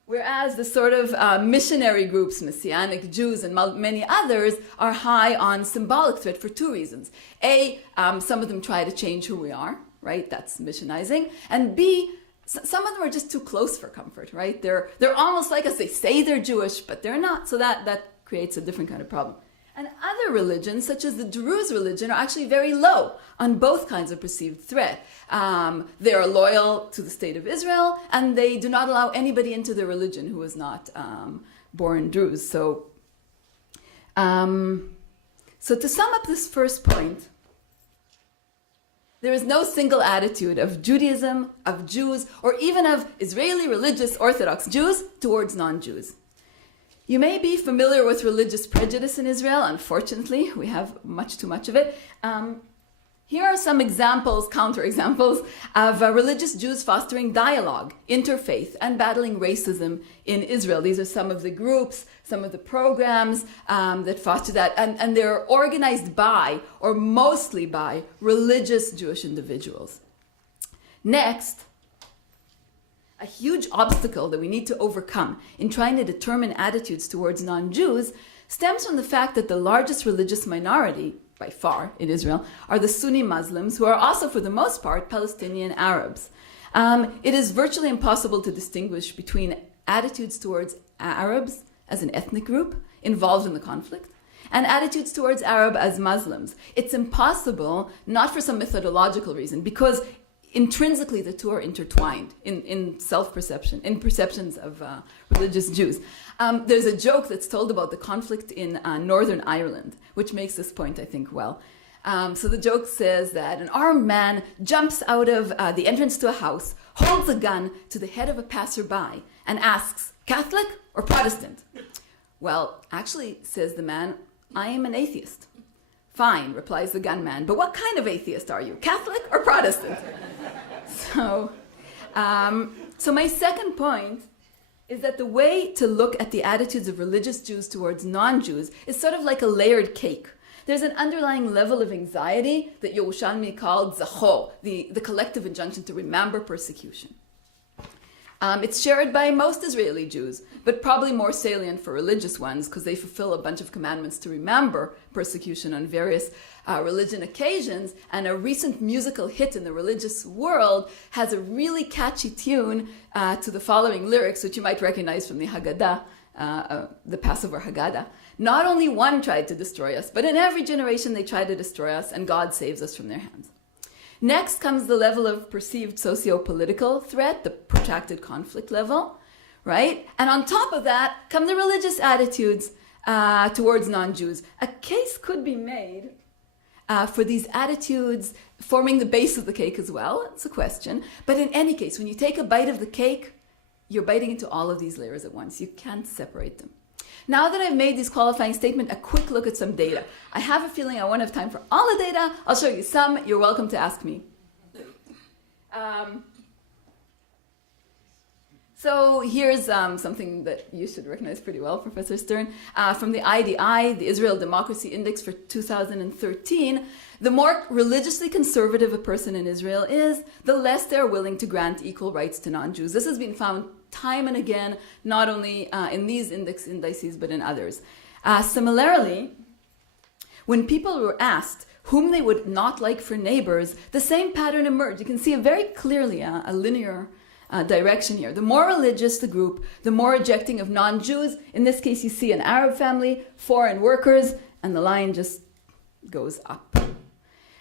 whereas the sort of missionary groups, Messianic Jews and many others, are high on symbolic threat for two reasons. A, some of them try to change who we are, right? That's missionizing. And B, some of them are just too close for comfort, right? They're almost like us. They say they're Jewish, but they're not. So that creates a different kind of problem. And other religions, such as the Druze religion, are actually very low on both kinds of perceived threat. They are loyal to the state of Israel, and they do not allow anybody into their religion who is not born Druze. So to sum up this first point, there is no single attitude of Judaism, of Jews, or even of Israeli religious Orthodox Jews towards non-Jews. You may be familiar with religious prejudice in Israel. Unfortunately, we have much too much of it. Here are some examples, counterexamples, of religious Jews fostering dialogue, interfaith, and battling racism in Israel. These are some of the groups, some of the programs that foster that, and they're organized by, or mostly by, religious Jewish individuals. Next, a huge obstacle that we need to overcome in trying to determine attitudes towards non-Jews stems from the fact that the largest religious minority, by far, in Israel, are the Sunni Muslims, who are also, for the most part, Palestinian Arabs. It is virtually impossible to distinguish between attitudes towards Arabs as an ethnic group involved in the conflict and attitudes towards Arab as Muslims. It's impossible, not for some methodological reason, because intrinsically the two are intertwined in self-perception, in perceptions of religious Jews. There's a joke that's told about the conflict in Northern Ireland, which makes this point, I think, well. So the joke says that an armed man jumps out of the entrance to a house, holds a gun to the head of a passerby, and asks, "Catholic or Protestant?" "Well, actually," says the man, "I am an atheist." "Fine," replies the gunman, "but what kind of atheist are you, Catholic or Protestant?" So my second point is that the way to look at the attitudes of religious Jews towards non-Jews is sort of like a layered cake. There's an underlying level of anxiety that Yerushalmi called zacho, the collective injunction to remember persecution. It's shared by most Israeli Jews, but probably more salient for religious ones because they fulfill a bunch of commandments to remember persecution on various religion occasions. And a recent musical hit in the religious world has a really catchy tune to the following lyrics, which you might recognize from the Haggadah, the Passover Haggadah. "Not only one tried to destroy us, but in every generation they try to destroy us, and God saves us from their hands." Next comes the level of perceived socio-political threat, the protracted conflict level, right? And on top of that come the religious attitudes towards non-Jews. A case could be made for these attitudes forming the base of the cake as well. It's a question. But in any case, when you take a bite of the cake, you're biting into all of these layers at once. You can't separate them. Now that I've made these qualifying statements, a quick look at some data. I have a feeling I won't have time for all the data. I'll show you some. You're welcome to ask me. So here's something that you should recognize pretty well, Professor Stern. From the IDI, the Israel Democracy Index for 2013, the more religiously conservative a person in Israel is, the less they're willing to grant equal rights to non-Jews. This has been found time and again, not only in these indices, but in others. Similarly, when people were asked whom they would not like for neighbors, the same pattern emerged. You can see very clearly a linear direction here. The more religious the group, the more rejecting of non-Jews. In this case, you see an Arab family, foreign workers, and the line just goes up.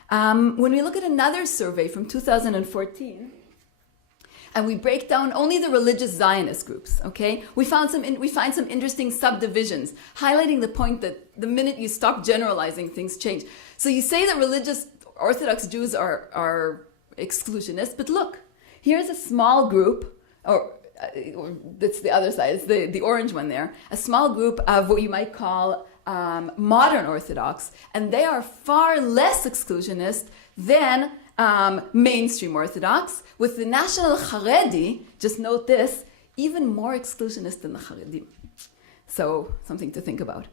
When we look at another survey from 2014, and we break down only the religious Zionist groups, okay? We find some interesting subdivisions, highlighting the point that the minute you stop generalizing, things change. So you say that religious Orthodox Jews are exclusionist, but look, here's a small group, or that's the other side, it's the orange one there, a small group of what you might call modern Orthodox, and they are far less exclusionist than mainstream Orthodox, with the National Haredi, just note this, even more exclusionist than the Haredim. So, something to think about.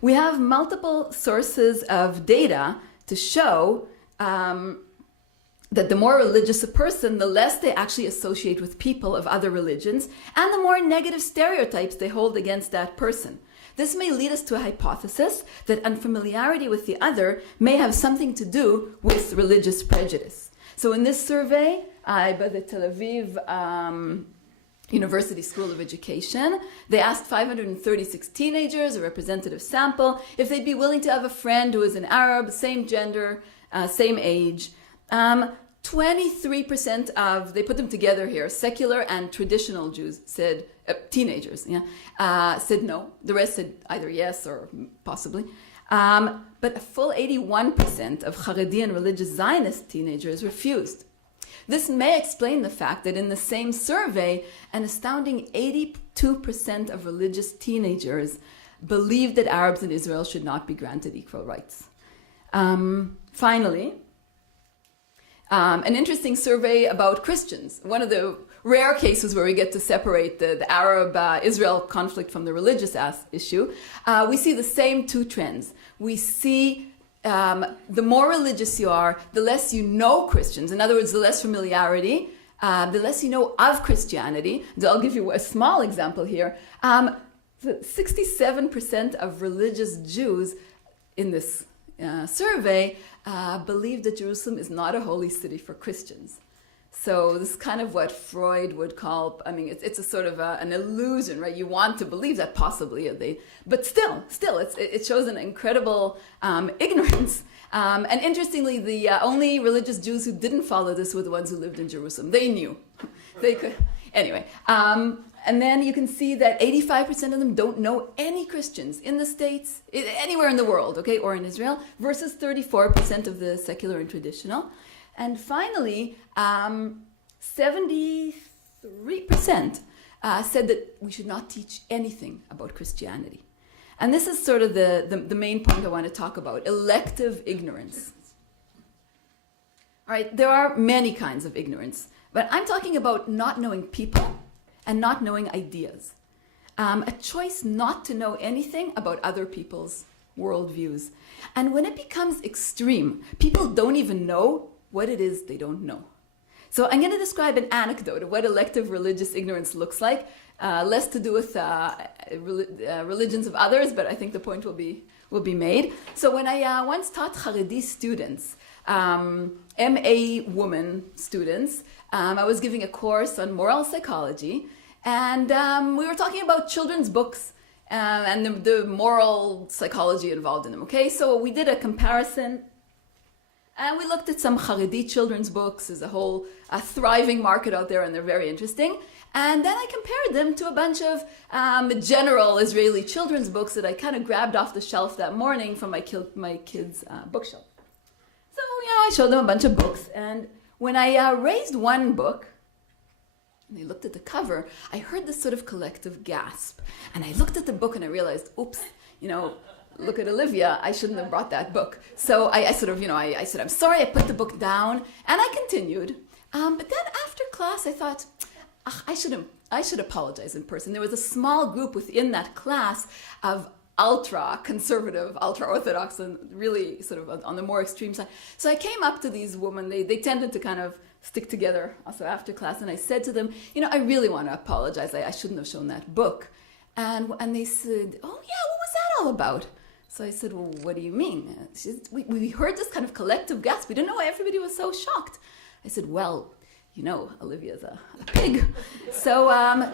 We have multiple sources of data to show that the more religious a person, the less they actually associate with people of other religions, and the more negative stereotypes they hold against that person. This may lead us to a hypothesis that unfamiliarity with the other may have something to do with religious prejudice. So in this survey by the Tel Aviv University School of Education, they asked 536 teenagers, a representative sample, if they'd be willing to have a friend who is an Arab, same gender, same age. 23% of, they put them together here, secular and traditional Jews said, teenagers, said no. The rest said either yes or possibly. But a full 81% of Haredi and religious Zionist teenagers refused. This may explain the fact that in the same survey, an astounding 82% of religious teenagers believed that Arabs in Israel should not be granted equal rights. Finally, an interesting survey about Christians. One of the rare cases where we get to separate the Arab-Israel conflict from the religious issue. We see the same two trends. We see the more religious you are, the less you know Christians. In other words, the less familiarity, the less you know of Christianity. And I'll give you a small example here. 67% of religious Jews in this survey believe that Jerusalem is not a holy city for Christians. So this is kind of what Freud would call, I mean, it's a sort of an illusion, right? You want to believe that possibly, but still, it shows an incredible ignorance. And interestingly, the only religious Jews who didn't follow this were the ones who lived in Jerusalem. They knew. They could. Anyway, and then you can see that 85% of them don't know any Christians in the States, anywhere in the world, okay, or in Israel, versus 34% of the secular and traditional. And finally, 73% said that we should not teach anything about Christianity. And this is sort of the main point I want to talk about, elective ignorance. All right, there are many kinds of ignorance, but I'm talking about not knowing people and not knowing ideas. A choice not to know anything about other people's worldviews. And when it becomes extreme, people don't even know what it is they don't know. So I'm going to describe an anecdote of what elective religious ignorance looks like. Less to do with religions of others, but I think the point will be made. So when I once taught Haredi students, MA woman students, I was giving a course on moral psychology, and we were talking about children's books and the moral psychology involved in them. Okay, so we did a comparison. And we looked at some Haredi children's books. There's a whole thriving market out there, and they're very interesting. And then I compared them to a bunch of general Israeli children's books that I kind of grabbed off the shelf that morning from my kids' bookshelf. So, I showed them a bunch of books. And when I raised one book, and they looked at the cover, I heard this sort of collective gasp. And I looked at the book and I realized, oops, look at Olivia, I shouldn't have brought that book. So I sort of, I said, I'm sorry, I put the book down, and I continued. But then after class, I thought, I should apologize in person. There was a small group within that class of ultra-conservative, ultra-Orthodox, and really sort of on the more extreme side. So I came up to these women. They tended to kind of stick together also after class, and I said to them, I really want to apologize. I shouldn't have shown that book. And they said, oh yeah, what was that all about? So I said, well, what do you mean? She said, we heard this kind of collective gasp. We didn't know why everybody was so shocked. I said, well, Olivia's a pig. So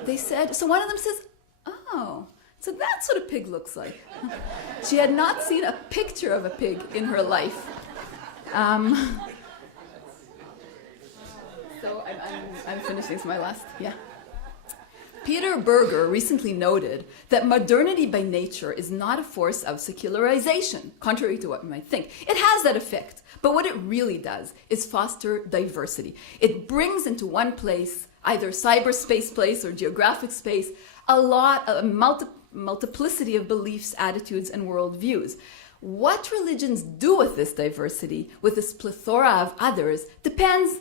they said, so one of them says, oh, so that's what a pig looks like. She had not seen a picture of a pig in her life. So I'm finishing. It's my last, yeah. Peter Berger recently noted that modernity by nature is not a force of secularization, contrary to what we might think. It has that effect, but what it really does is foster diversity. It brings into one place, either cyberspace place or geographic space, a lot of multiplicity of beliefs, attitudes, and worldviews. What religions do with this diversity, with this plethora of others, depends.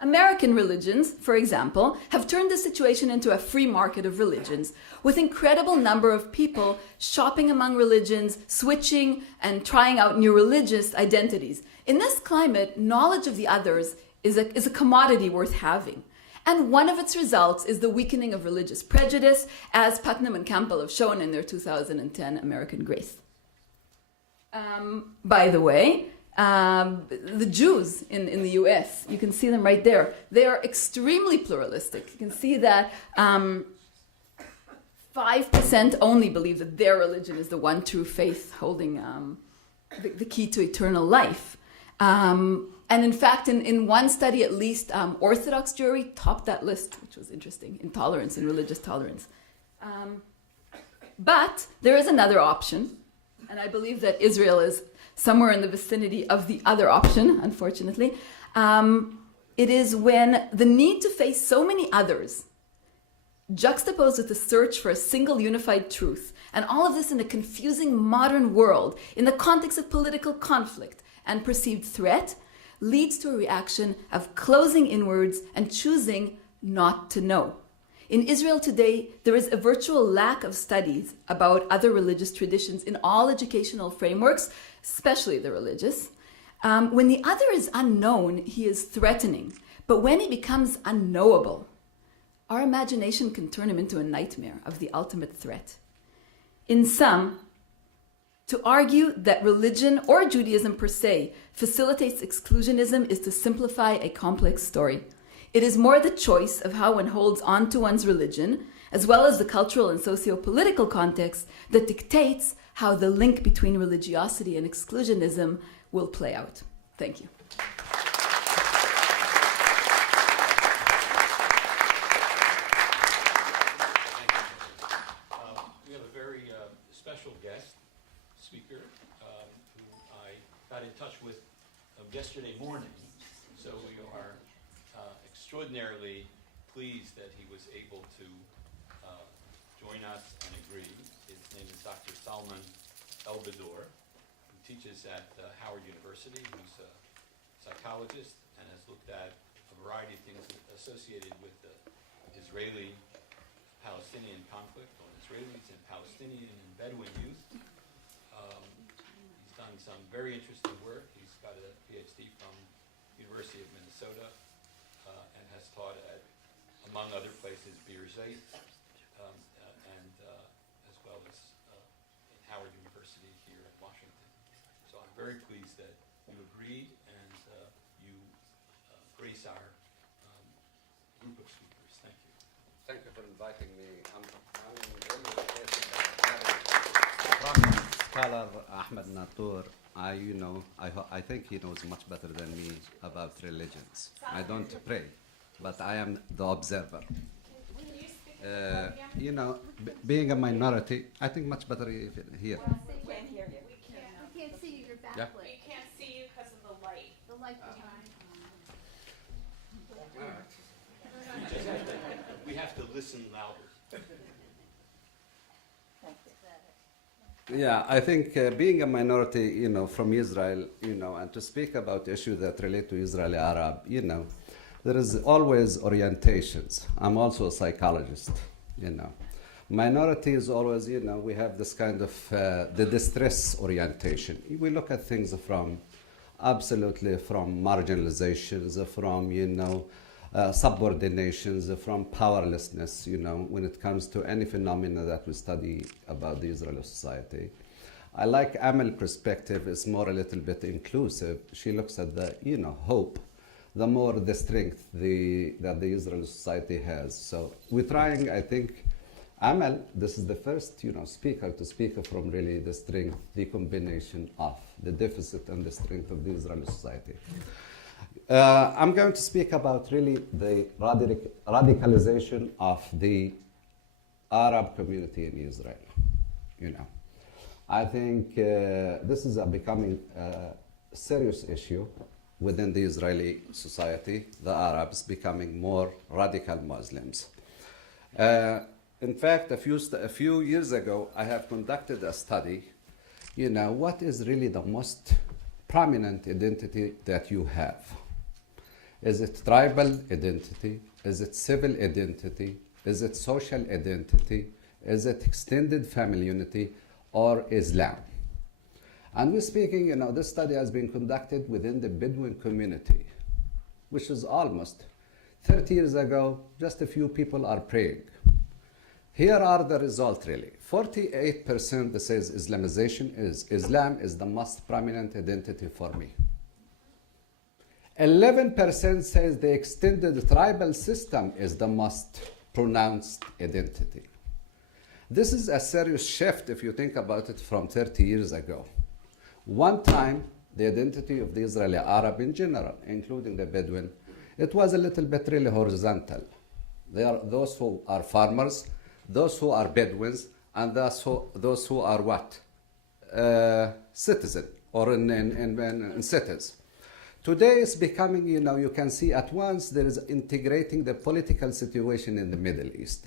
American religions, for example, have turned the situation into a free market of religions, with incredible number of people shopping among religions, switching and trying out new religious identities. In this climate, knowledge of the others is a commodity worth having. And one of its results is the weakening of religious prejudice, as Putnam and Campbell have shown in their 2010 American Grace. By the way, the Jews in the US, you can see them right there. They are extremely pluralistic. You can see that 5% only believe that their religion is the one true faith holding the key to eternal life. And in fact, in one study at least, Orthodox Jewry topped that list, which was interesting, in tolerance and religious tolerance. But there is another option, and I believe that Israel is somewhere in the vicinity of the other option, unfortunately. It is when the need to face so many others, juxtaposed with the search for a single unified truth, and all of this in a confusing modern world, in the context of political conflict and perceived threat, leads to a reaction of closing inwards and choosing not to know. In Israel today, there is a virtual lack of studies about other religious traditions in all educational frameworks, especially the religious. When the other is unknown, he is threatening. But when he becomes unknowable, our imagination can turn him into a nightmare of the ultimate threat. In sum, to argue that religion or Judaism per se facilitates exclusionism is to simplify a complex story. It is more the choice of how one holds on to one's religion, as well as the cultural and socio-political context, that dictates how the link between religiosity and exclusionism will play out. Thank you. We have a very special guest speaker who I got in touch with yesterday morning, so we are extraordinarily pleased that he was able to join us and agree. His name is Dr. Salman Elbador, who teaches at Howard University, who's a psychologist and has looked at a variety of things associated with the Israeli-Palestinian conflict, on Israelis and Palestinian and Bedouin youth. He's done some very interesting work. He's got a PhD from University of Minnesota and has taught at, among other places, Birzeit, and as well as in Howard University here in Washington. So I'm very pleased that you agreed and you grace our group of speakers. Thank you. Thank you for inviting me. I'm really interested from scholar Ahmed Natur. I think he knows much better than me about religions. I don't pray, but I am the observer. Being a minority, I think much better here. We can't see you, you're backlit. Yeah. We can't see you because of the light. The light behind. We have to listen louder. Yeah, I think being a minority, from Israel, and to speak about issues that relate to Israeli Arab, there is always orientations. I'm also a psychologist, Minority is always, we have this kind of the distress orientation. We look at things from marginalizations, from, subordinations, from powerlessness, when it comes to any phenomena that we study about the Israeli society. I like Amal's perspective. It's more a little bit inclusive. She looks at the, hope, the more the strength that the Israeli society has. So we're trying, I think, Amal, this is the first, speaker to speak from really the strength, the combination of the deficit and the strength of the Israeli society. I'm going to speak about really the radicalization of the Arab community in Israel. I think this is becoming a serious issue within the Israeli society, the Arabs becoming more radical Muslims. In fact, a few years ago, I have conducted a study. What is really the most prominent identity that you have? Is it tribal identity? Is it civil identity? Is it social identity? Is it extended family unity or Islam? And we're speaking, this study has been conducted within the Bedouin community, which is almost 30 years ago, just a few people are praying. Here are the results really. 48% that says Islam is the most prominent identity for me. 11% says the extended tribal system is the most pronounced identity. This is a serious shift if you think about it from 30 years ago. One time, the identity of the Israeli Arab in general, including the Bedouin, it was a little bit really horizontal. They are those who are farmers, those who are Bedouins, and those who are what? Citizen or in cities. Today it's becoming, you can see at once there is integrating the political situation in the Middle East.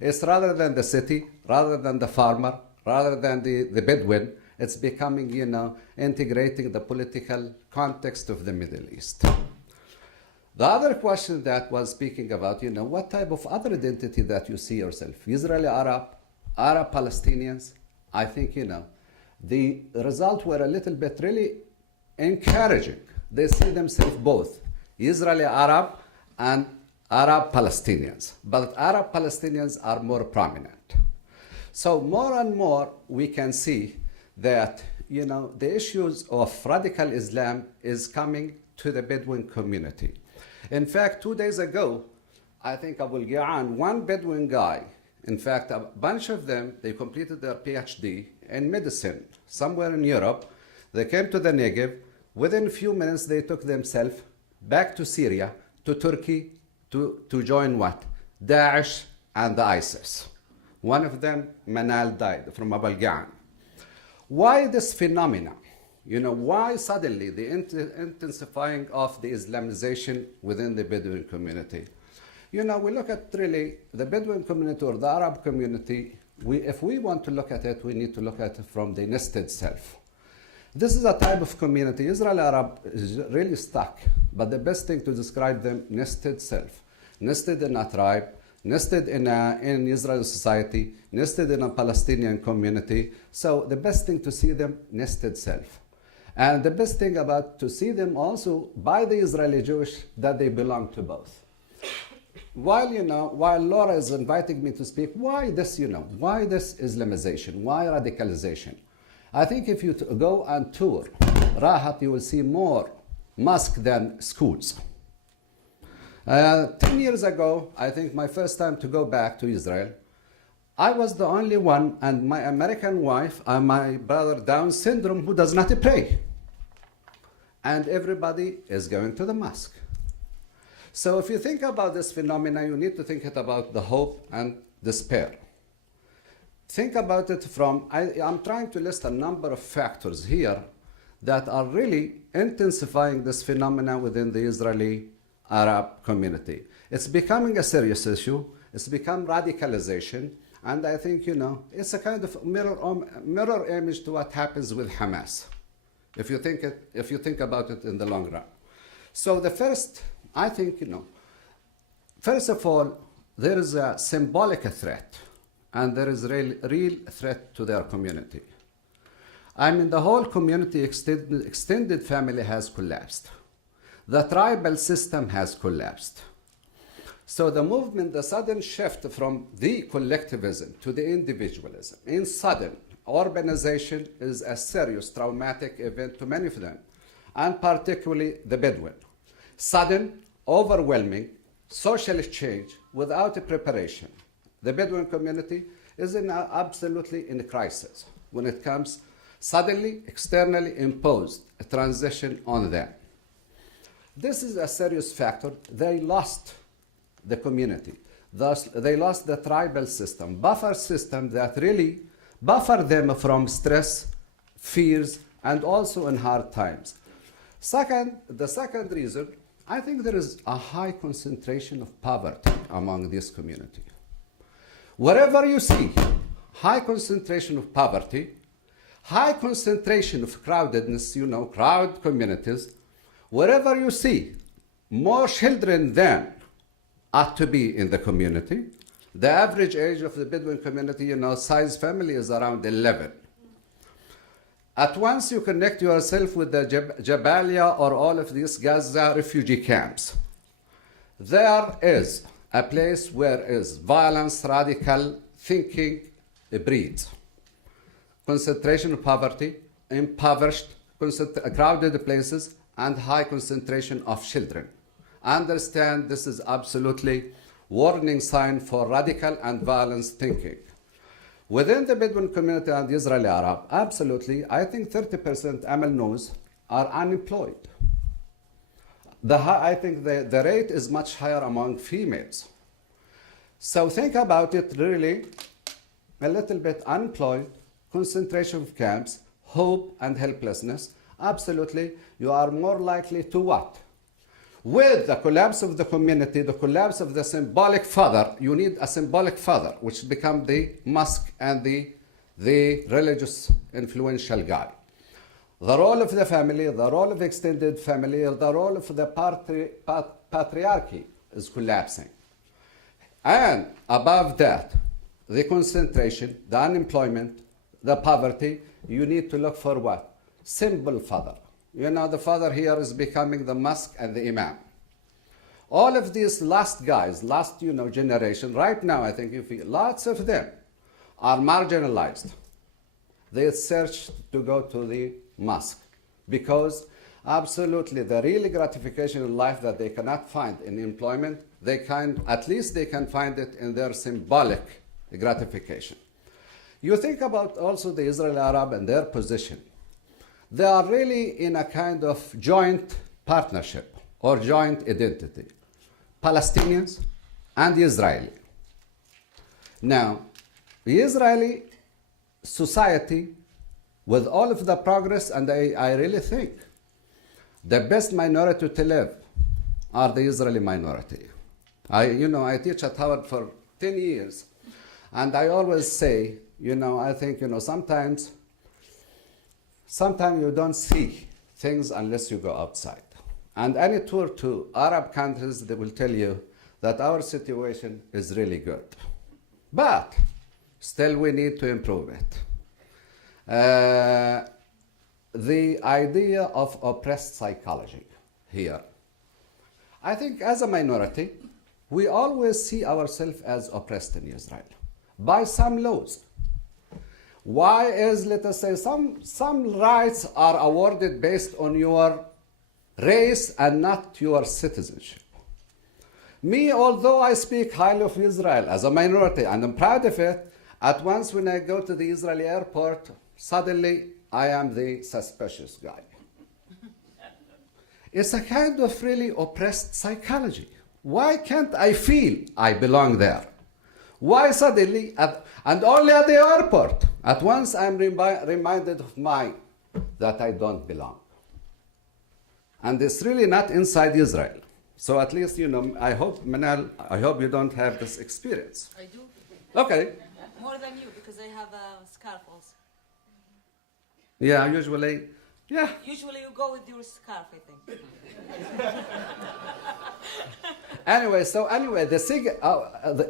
It's rather than the city, rather than the farmer, rather than the Bedouin, it's becoming, integrating the political context of the Middle East. The other question that was speaking about, what type of other identity that you see yourself? Israeli Arab, Arab Palestinians. I think, the results were a little bit really encouraging. They see themselves both Israeli Arab and Arab Palestinians. But Arab Palestinians are more prominent. So more and more we can see that, the issues of radical Islam is coming to the Bedouin community. In fact, 2 days ago, I think one Bedouin guy, in fact, a bunch of them, they completed their PhD in medicine somewhere in Europe. They came to the Negev. Within a few minutes, they took themselves back to Syria, to Turkey, to join what? Daesh and the ISIS. One of them, Manal, died from Amal. Why this phenomena? Why suddenly the intensifying of the Islamization within the Bedouin community? We look at really the Bedouin community or the Arab community. If we want to look at it, we need to look at it from the nested self. This is a type of community. Israeli Arab is really stuck, but the best thing to describe them, nested self. Nested in a tribe, nested in Israeli society, nested in a Palestinian community. So the best thing to see them, nested self. And the best thing about to see them also by the Israeli Jewish, that they belong to both. While Laura is inviting me to speak, why this, why this Islamization? Why radicalization? I think if you go and tour Rahat, you will see more mosques than schools. 10 years ago, I think my first time to go back to Israel, I was the only one, and my American wife and my brother Down syndrome, who does not pray. And everybody is going to the mosque. So if you think about this phenomena, you need to think about the hope and despair. Think about it I'm trying to list a number of factors here that are really intensifying this phenomena within the Israeli Arab community. It's becoming a serious issue. It's become radicalization. And I think, it's a kind of mirror image to what happens with Hamas, if you think about it in the long run. So the first, I think, first of all, there is a symbolic threat, and there is real threat to their community. I mean, the whole community extended family has collapsed. The tribal system has collapsed. So the movement, the sudden shift from the collectivism to the individualism, in sudden urbanization is a serious traumatic event to many of them, and particularly the Bedouin. Sudden, overwhelming social change without a preparation. The Bedouin community is absolutely in a crisis when it comes suddenly, externally imposed a transition on them. This is a serious factor. They lost the community. Thus, they lost the tribal system, buffer system that really buffer them from stress, fears, and also in hard times. The second reason, I think there is a high concentration of poverty among this community. Wherever you see high concentration of poverty, high concentration of crowdedness, crowd communities, wherever you see more children than ought to be in the community, the average age of the Bedouin community, size family is around 11. At once you connect yourself with the Jabalia or all of these Gaza refugee camps. There is a place where is violence, radical thinking breeds. Concentration of poverty, impoverished, crowded places, and high concentration of children. Understand this is absolutely warning sign for radical and violence thinking. Within the Bedouin community and the Israeli Arab, absolutely, I think 30%, Amal knows, are unemployed. I think the rate is much higher among females. So think about it really, a little bit unemployed, concentration of camps, hope and helplessness. Absolutely, you are more likely to what? With the collapse of the community, the collapse of the symbolic father, you need a symbolic father, which become the mosque and the religious influential guy. The role of the family, the role of extended family, the role of the patriarchy is collapsing. And above that, the concentration, the unemployment, the poverty, you need to look for what? Symbol father. The father here is becoming the mosque and the imam. All of these last guys, last generation, right now I think lots of them are marginalized. They search to go to the mosque because absolutely the real gratification in life that they cannot find in employment, at least they can find it in their symbolic gratification. You think about also the Israeli Arab and their position. They are really in a kind of joint partnership or joint identity. Palestinians and the Israeli. Now, the Israeli society, with all of the progress, and I really think the best minority to live are the Israeli minority. I teach at Howard for 10 years, and I always say, I think, sometimes you don't see things unless you go outside. And any tour to Arab countries, they will tell you that our situation is really good. But still we need to improve it. The idea of oppressed psychology here. I think as a minority, we always see ourselves as oppressed in Israel by some laws. Why is, let us say, some rights are awarded based on your race and not your citizenship. Me, although I speak highly of Israel as a minority and I'm proud of it, at once when I go to the Israeli airport, suddenly I am the suspicious guy. It's a kind of really oppressed psychology. Why can't I feel I belong there? Why suddenly, and only at the airport, at once I'm reminded of that I don't belong. And it's really not inside Israel. So at least, I hope, Manal, I hope you don't have this experience. I do. Okay. More than you, because I have a scarf also. Yeah, usually, yeah. Usually you go with your scarf, I think. Anyway,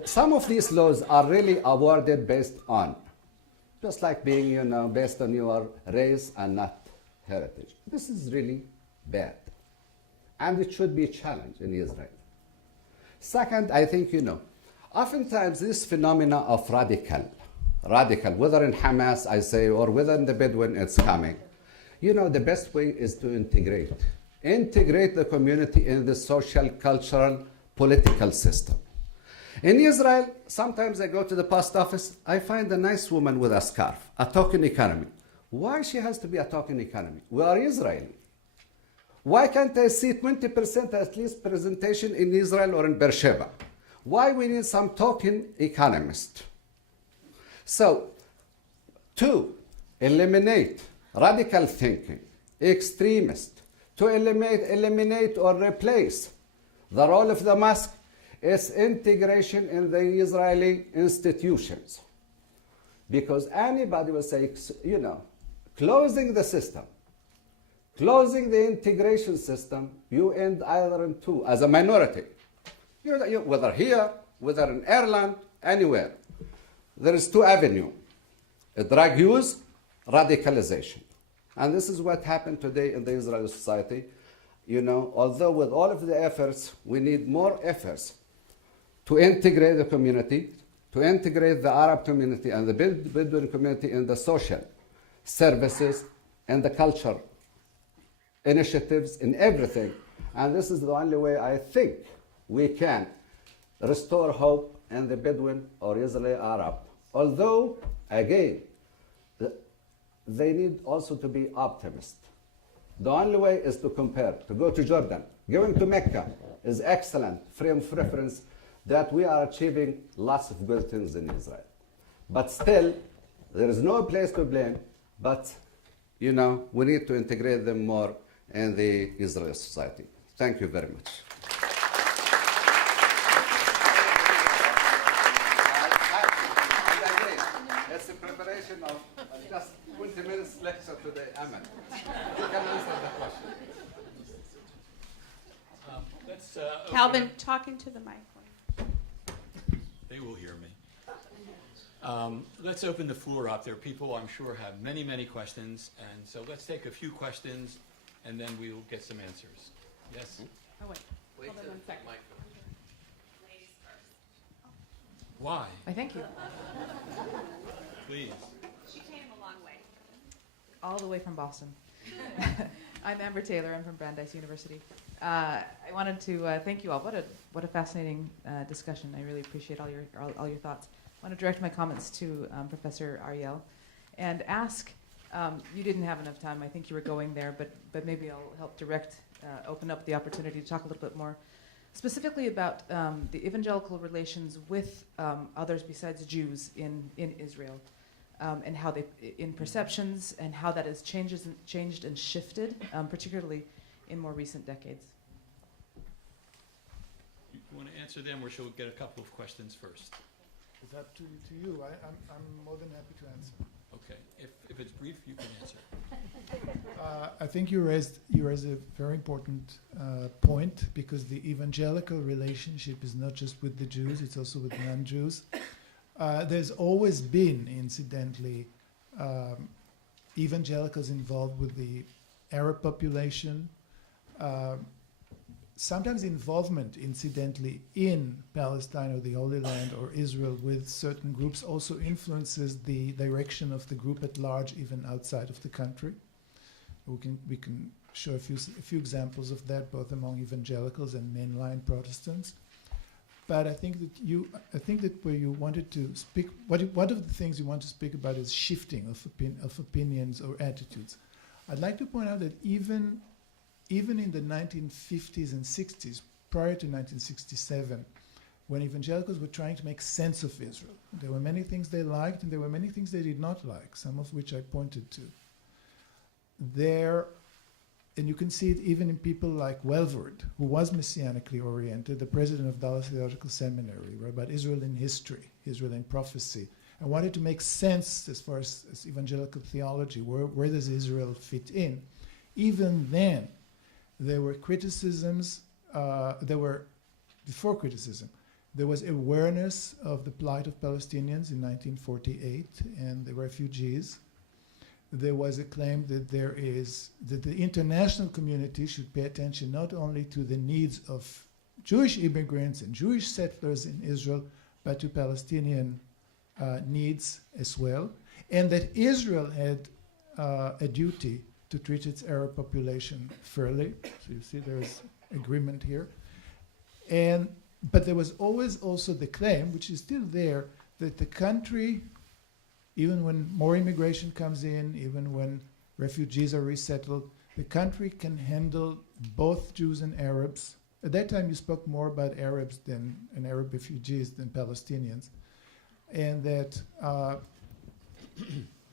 some of these laws are really awarded based on, just like being, based on your race and not heritage. This is really bad. And it should be challenged in Israel. Second, I think, oftentimes this phenomena of radical, whether in Hamas, I say, or within the Bedouin, it's coming. The best way is to integrate the community in the social, cultural, political system. In Israel, sometimes I go to the post office, I find a nice woman with a scarf, a token economy. Why she has to be a token economy? We are Israeli. Why can't I see 20% at least presentation in Israel or in Beersheba? Why we need some token economist? So, to eliminate radical thinking, extremist, to eliminate or replace the role of the mosque, It's integration in the Israeli institutions. Because anybody will say, you know, closing the system, closing the integration system, you end either in two, as a minority. Whether here, whether in Ireland, anywhere. There is two avenues: drug use, radicalization. And this is what happened today in the Israeli society. You know, although with all of the efforts, we need more efforts to integrate the community, to integrate the Arab community and the Bedouin community in the social services and the culture initiatives, in everything. And this is the only way I think we can restore hope in the Bedouin or Israeli Arab. Although, again, they need also to be optimists. The only way is to compare, to go to Jordan. Going to Mecca is excellent frame of reference that we are achieving lots of good things in Israel. But still, there is no place to blame, but, you know, we need to integrate them more in the Israeli society. Thank you very much. It's a preparation of just 20 minutes lecture today, Amal. You can answer the question. Calvin, talking to the mic. They will hear me. Let's open the floor up. There are people I'm sure have many, many questions, and so let's take a few questions, and then we'll get some answers. Yes? Oh, wait. Hold on one second. Ladies first. Why? I thank you. Please. She came a long way. All the way from Boston. I'm Amber Taylor. I'm from Brandeis University. I wanted to thank you all. What a fascinating discussion. I really appreciate all your thoughts. I want to direct my comments to Professor Ariel and ask. You didn't have enough time. I think you were going there, but maybe I'll help open up the opportunity to talk a little bit more specifically about the evangelical relations with others besides Jews in Israel. And how they, in perceptions, and how that has changed and shifted, particularly in more recent decades. You want to answer them, or shall we get a couple of questions first? It's up to you. I'm more than happy to answer. Okay. If it's brief, you can answer. I think you raised a very important point, because the evangelical relationship is not just with the Jews, it's also with non-Jews. There's always been, incidentally, evangelicals involved with the Arab population. Sometimes involvement, incidentally, in Palestine or the Holy Land or Israel with certain groups also influences the direction of the group at large, even outside of the country. We can show a few examples of that, both among evangelicals and mainline Protestants. But I think that where you wanted to speak, one of the things you want to speak about is shifting of opinions or attitudes. I'd like to point out that even in the 1950s and 60s, prior to 1967, when evangelicals were trying to make sense of Israel, there were many things they liked and there were many things they did not like, some of which I pointed to. And you can see it even in people like Welvord, who was messianically oriented, the president of Dallas Theological Seminary, wrote about Israel in history, Israel in prophecy, and wanted to make sense as far as evangelical theology, where does Israel fit in. Even then, there were criticisms, before criticism, there was awareness of the plight of Palestinians in 1948 and the refugees. There was a claim that that the international community should pay attention not only to the needs of Jewish immigrants and Jewish settlers in Israel, but to Palestinian needs as well, and that Israel had a duty to treat its Arab population fairly. So you see there's agreement here. But there was always also the claim, which is still there, that the country, even when more immigration comes in, even when refugees are resettled, the country can handle both Jews and Arabs. At that time, you spoke more about Arabs and Arab refugees than Palestinians. And that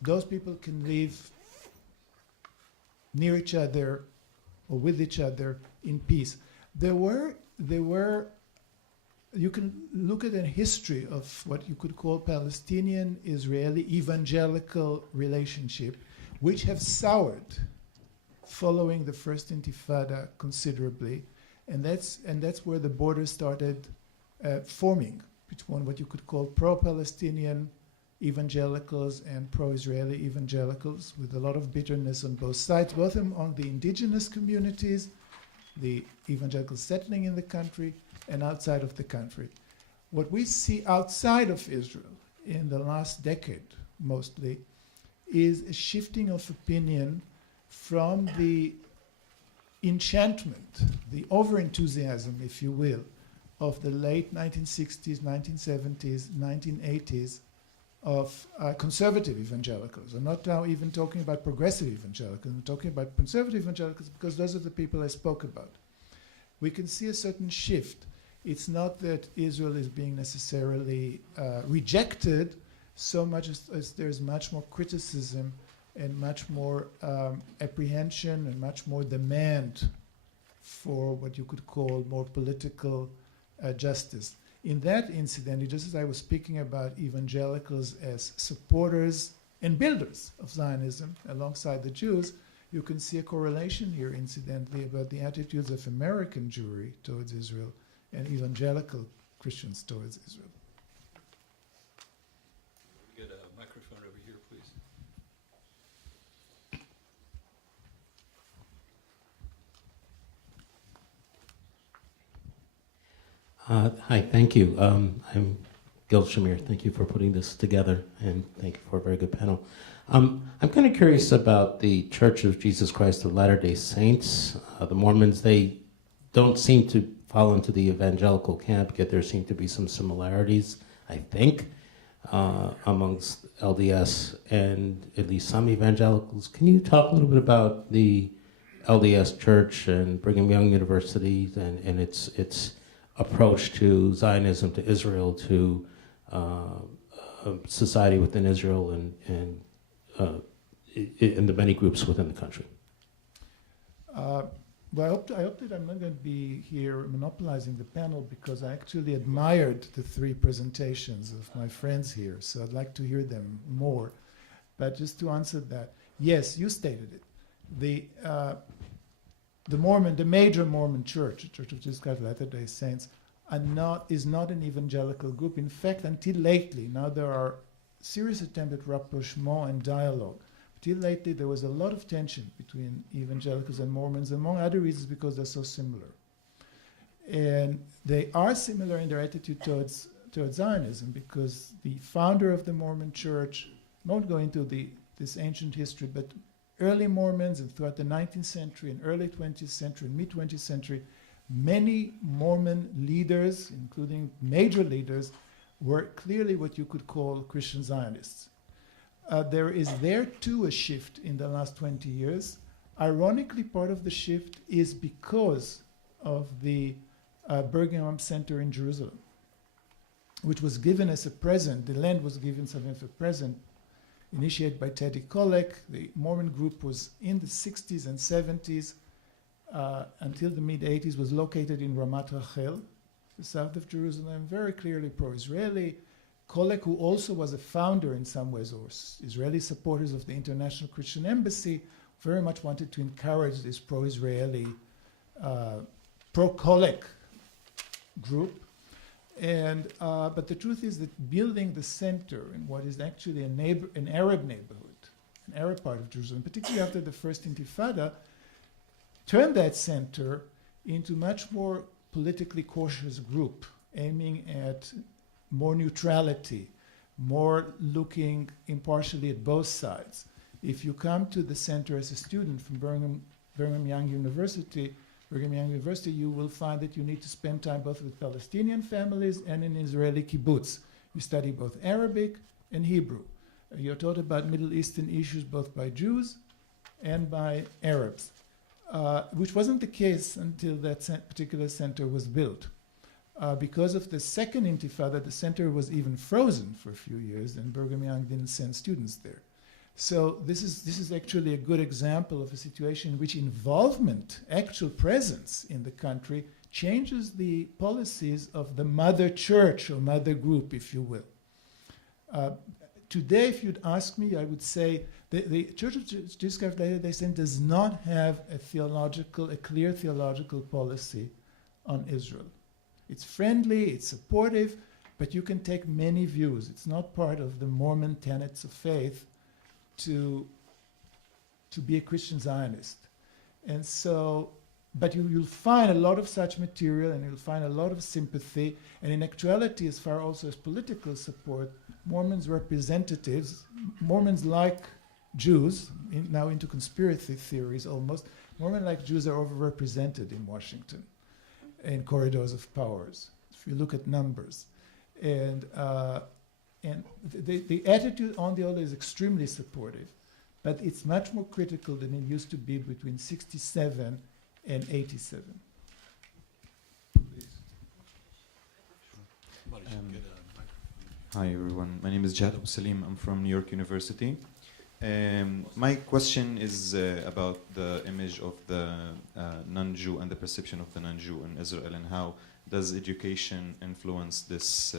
those people can live near each other or with each other in peace. There were you can look at a history of what you could call Palestinian-Israeli evangelical relationship, which have soured following the first Intifada considerably, and that's where the border started forming between what you could call pro-Palestinian evangelicals and pro-Israeli evangelicals, with a lot of bitterness on both sides, both among the indigenous communities, the evangelicals settling in the country, and outside of the country. What we see outside of Israel in the last decade, mostly, is a shifting of opinion from the enchantment, the over-enthusiasm, if you will, of the late 1960s, 1970s, 1980s of conservative evangelicals. I'm not now even talking about progressive evangelicals. I'm talking about conservative evangelicals because those are the people I spoke about. We can see a certain shift. It's not that Israel is being necessarily rejected so much as there's much more criticism and much more apprehension and much more demand for what you could call more political justice. In that incident, just as I was speaking about evangelicals as supporters and builders of Zionism alongside the Jews, you can see a correlation here, incidentally, about the attitudes of American Jewry towards Israel and evangelical Christians towards Israel. Get a microphone over here, please. Hi, thank you. I'm Goldscheider. Thank you for putting this together, and thank you for a very good panel. I'm kind of curious about the Church of Jesus Christ of Latter-day Saints. The Mormons, they don't seem to fall into the evangelical camp, yet there seem to be some similarities, I think, amongst LDS and at least some evangelicals. Can you talk a little bit about the LDS Church and Brigham Young University and its approach to Zionism, to Israel, to society within Israel, and the many groups within the country? Well, I hope that I'm not going to be here monopolizing the panel, because I actually admired the three presentations of my friends here, so I'd like to hear them more. But just to answer that, yes, you stated it. The major Mormon church, the Church of Jesus Christ of Latter-day Saints, is not an evangelical group. In fact, until lately, now there are serious attempts at rapprochement and dialogue. Until lately, there was a lot of tension between evangelicals and Mormons, among other reasons because they're so similar. And they are similar in their attitude towards Zionism, because the founder of the Mormon church, I won't go into this ancient history, but early Mormons and throughout the 19th century and early 20th century and mid-20th century, many Mormon leaders, including major leaders, were clearly what you could call Christian Zionists. There is there too a shift in the last 20 years. Ironically, part of the shift is because of the Brigham Center in Jerusalem, which was given as a present. The land was given something as a present, initiated by Teddy Kollek. The Mormon group was in the 60s and 70s until the mid-80s, was located in Ramat Rachel, the south of Jerusalem, very clearly pro-Israeli. Kollek, who also was a founder in some ways, or Israeli supporters of the International Christian Embassy, very much wanted to encourage this pro-Israeli, pro-Kollek group. And but the truth is that building the center in what is actually an Arab neighborhood, an Arab part of Jerusalem, particularly after the first Intifada, turned that center into much more politically cautious group, aiming at more neutrality, more looking impartially at both sides. If you come to the center as a student from Brigham Young University, you will find that you need to spend time both with Palestinian families and in Israeli kibbutz. You study both Arabic and Hebrew. You're taught about Middle Eastern issues both by Jews and by Arabs, which wasn't the case until that particular center was built. Because of the second Intifada, the center was even frozen for a few years, and Brigham Young didn't send students there. So this is actually a good example of a situation in which involvement, actual presence in the country, changes the policies of the mother church or mother group, if you will. Today, if you'd ask me, I would say the Church of Jesus Christ of Latter-day Saints does not have a clear theological policy on Israel. It's friendly, it's supportive, but you can take many views. It's not part of the Mormon tenets of faith to be a Christian Zionist. And so, but you'll find a lot of such material, and you'll find a lot of sympathy, and in actuality, as far also as political support, Mormons representatives, Mormons like Jews, now into conspiracy theories almost, Mormon-like Jews are overrepresented in Washington in corridors of powers, if you look at numbers. And the attitude on the other is extremely supportive, but it's much more critical than it used to be between 67 and 87. Hi everyone, my name is Jad Abu Salim. I'm from New York University. My question is about the image of the non-Jew and the perception of the non-Jew in Israel, and how does education influence this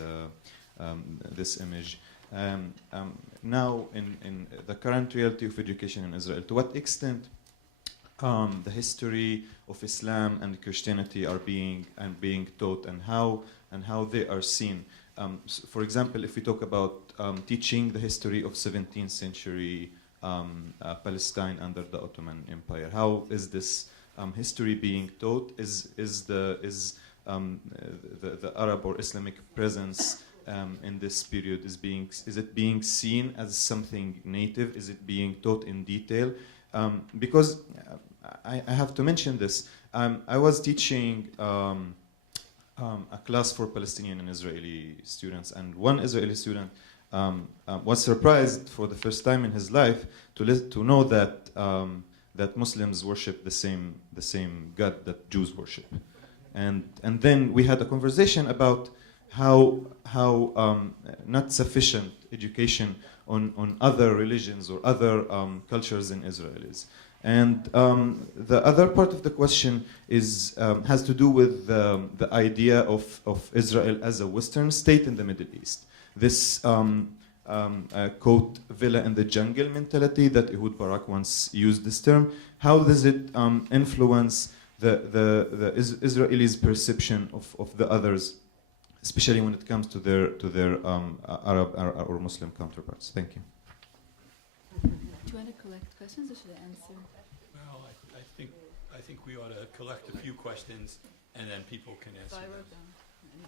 this image. Now, in the current reality of education in Israel, to what extent the history of Islam and Christianity are being taught, and how they are seen. For example, if we talk about teaching the history of 17th century Palestine under the Ottoman Empire, how is this history being taught? Is the Arab or Islamic presence in this period is it being seen as something native? Is it being taught in detail? Because I have to mention this. I was teaching a class for Palestinian and Israeli students, and one Israeli student was surprised for the first time in his life to know that that Muslims worship the same God that Jews worship, and then we had a conversation about how not sufficient education on other religions or other cultures in Israel is. And the other part of the question is has to do with the idea of Israel as a Western state in the Middle East. This quote, villa in the jungle mentality that Ehud Barak once used this term. How does it influence the Israelis' perception of the others, especially when it comes to their Arab or Muslim counterparts? Thank you. Do you want to collect questions, or should I answer? Well, I think we ought to collect a few questions, and then people can answer them.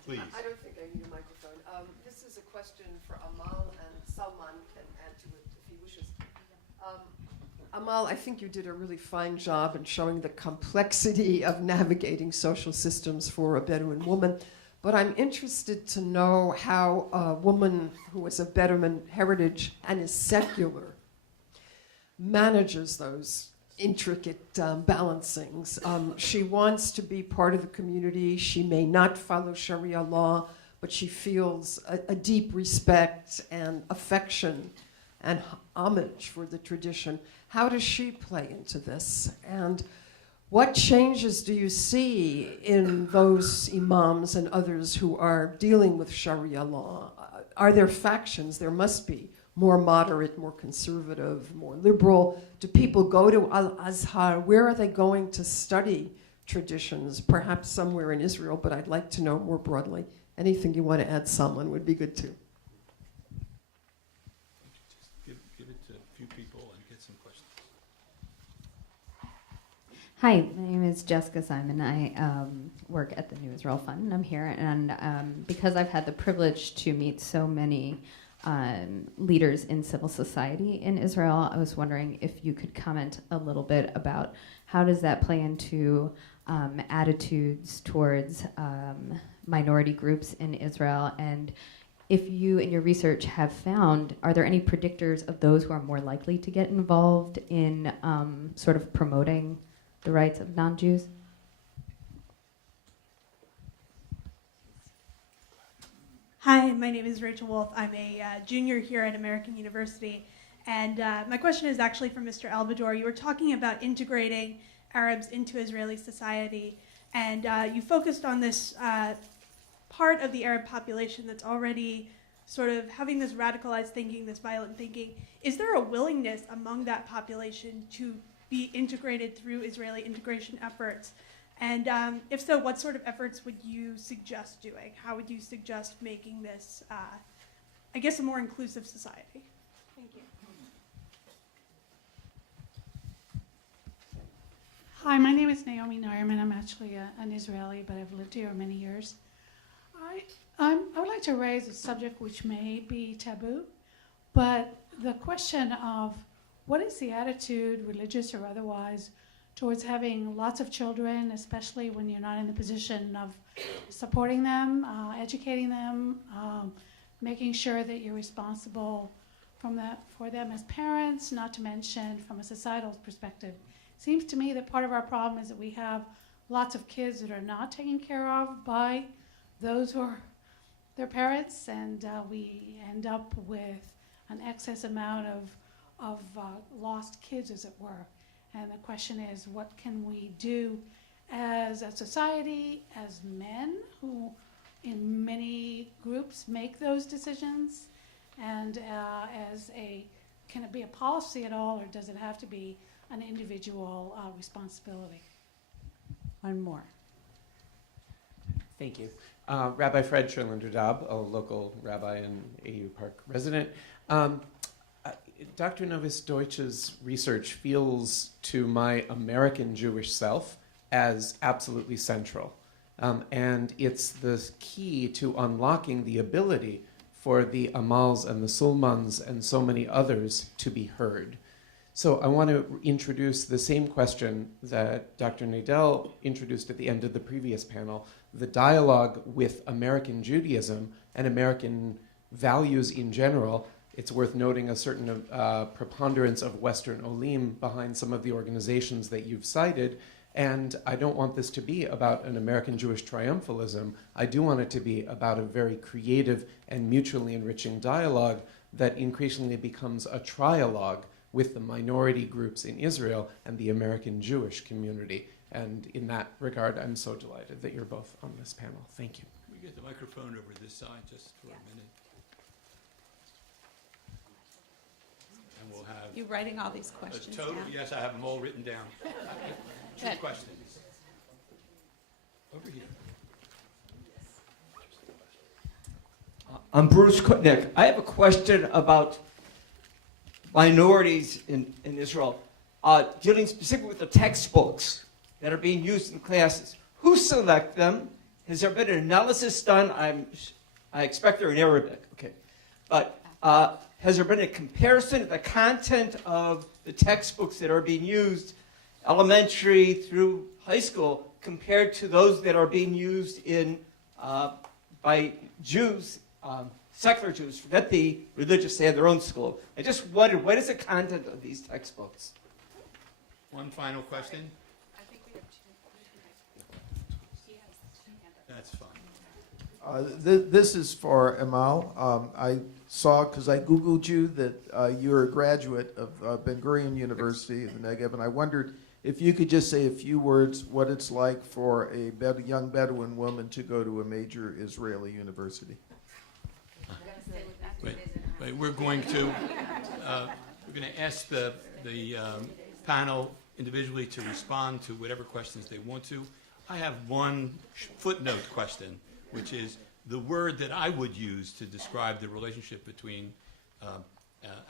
Please. I don't think I need a microphone. This is a question for Amal, and Salman can add to it if he wishes. Amal, I think you did a really fine job in showing the complexity of navigating social systems for a Bedouin woman. But I'm interested to know how a woman who is of Bedouin heritage and is secular manages those intricate balancings. She wants to be part of the community. She may not follow Sharia law, but she feels a deep respect and affection and homage for the tradition. How does she play into this? And what changes do you see in those imams and others who are dealing with Sharia law? Are there factions? There must be. More moderate, more conservative, more liberal? Do people go to Al-Azhar? Where are they going to study traditions? Perhaps somewhere in Israel, but I'd like to know more broadly. Anything you want to add, Salman, would be good too. Just give it to a few people and get some questions. Hi, my name is Jessica Simon. I work at the New Israel Fund, and I'm here. And because I've had the privilege to meet so many leaders in civil society in Israel, I was wondering if you could comment a little bit about how does that play into attitudes towards minority groups in Israel, and if you in your research have found, are there any predictors of those who are more likely to get involved in sort of promoting the rights of non-Jews? Hi, my name is Rachel Wolf. I'm a junior here at American University, And my question is actually for Mr. Alh'jooj. You were talking about integrating Arabs into Israeli society, and you focused on this part of the Arab population that's already sort of having this radicalized thinking, this violent thinking. Is there a willingness among that population to be integrated through Israeli integration efforts? And if so, what sort of efforts would you suggest doing? How would you suggest making this, I guess, a more inclusive society? Thank you. Hi, my name is Naomi Nairman. I'm actually an Israeli, but I've lived here many years. I would like to raise a subject which may be taboo, but the question of what is the attitude, religious or otherwise, towards having lots of children, especially when you're not in the position of supporting them, educating them, making sure that you're responsible for them as parents, not to mention from a societal perspective. Seems to me that part of our problem is that we have lots of kids that are not taken care of by those who are their parents, and we end up with an excess amount of lost kids, as it were. And the question is, what can we do as a society, as men who in many groups make those decisions, and can it be a policy at all, or does it have to be an individual responsibility? One more. Thank you. Rabbi Fred Sherlander-Daub, a local rabbi and AU Park resident. Dr. Novis Deutsch's research feels to my American Jewish self as absolutely central. And it's the key to unlocking the ability for the Amals and the Sulmans and so many others to be heard. So I want to introduce the same question that Dr. Nadel introduced at the end of the previous panel, the dialogue with American Judaism and American values in general. It's worth noting a certain preponderance of Western Olim behind some of the organizations that you've cited. And I don't want this to be about an American Jewish triumphalism. I do want it to be about a very creative and mutually enriching dialogue that increasingly becomes a trialogue with the minority groups in Israel and the American Jewish community. And in that regard, I'm so delighted that you're both on this panel. Thank you. Can we get the microphone over this side just for a minute? And we'll have You're writing all these questions a total, down? yes, I have them all written down. Two Good. questions. Over here. I'm Bruce Kutnick. I have a question about minorities in Israel, dealing specifically with the textbooks that are being used in classes. Who select them? Has there been an analysis done? I expect they're in Arabic, okay. But has there been a comparison of the content of the textbooks that are being used, elementary through high school, compared to those that are being used in by Jews, secular Jews, forget the religious, they have their own school. I just wondered, what is the content of these textbooks? One final question? I think we have two. That's fine. This is for Amal. I saw, because I Googled you, that you're a graduate of Ben Gurion University in the Negev, and I wondered if you could just say a few words what it's like for a young Bedouin woman to go to a major Israeli university. Wait, we're going to ask the panel individually to respond to whatever questions they want to. I have one footnote question, which is the word that I would use to describe the relationship between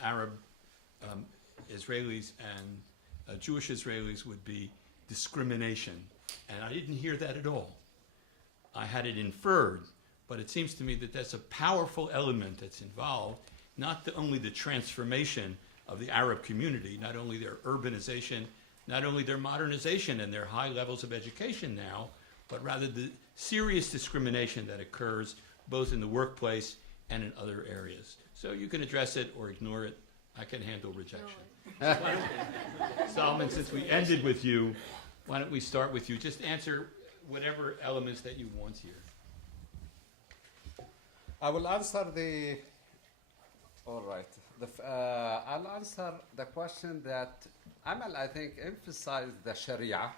Arab Israelis and Jewish Israelis would be discrimination. And I didn't hear that at all. I had it inferred, but it seems to me that that's a powerful element that's involved, not only the transformation of the Arab community, not only their urbanization, not only their modernization and their high levels of education now, but rather the serious discrimination that occurs both in the workplace and in other areas. So you can address it or ignore it. I can handle rejection. Solomon, since we ended with you, why don't we start with you? Just answer whatever elements that you want here. I will answer the. All right. I'll answer the question that Amal, I think, emphasized the Sharia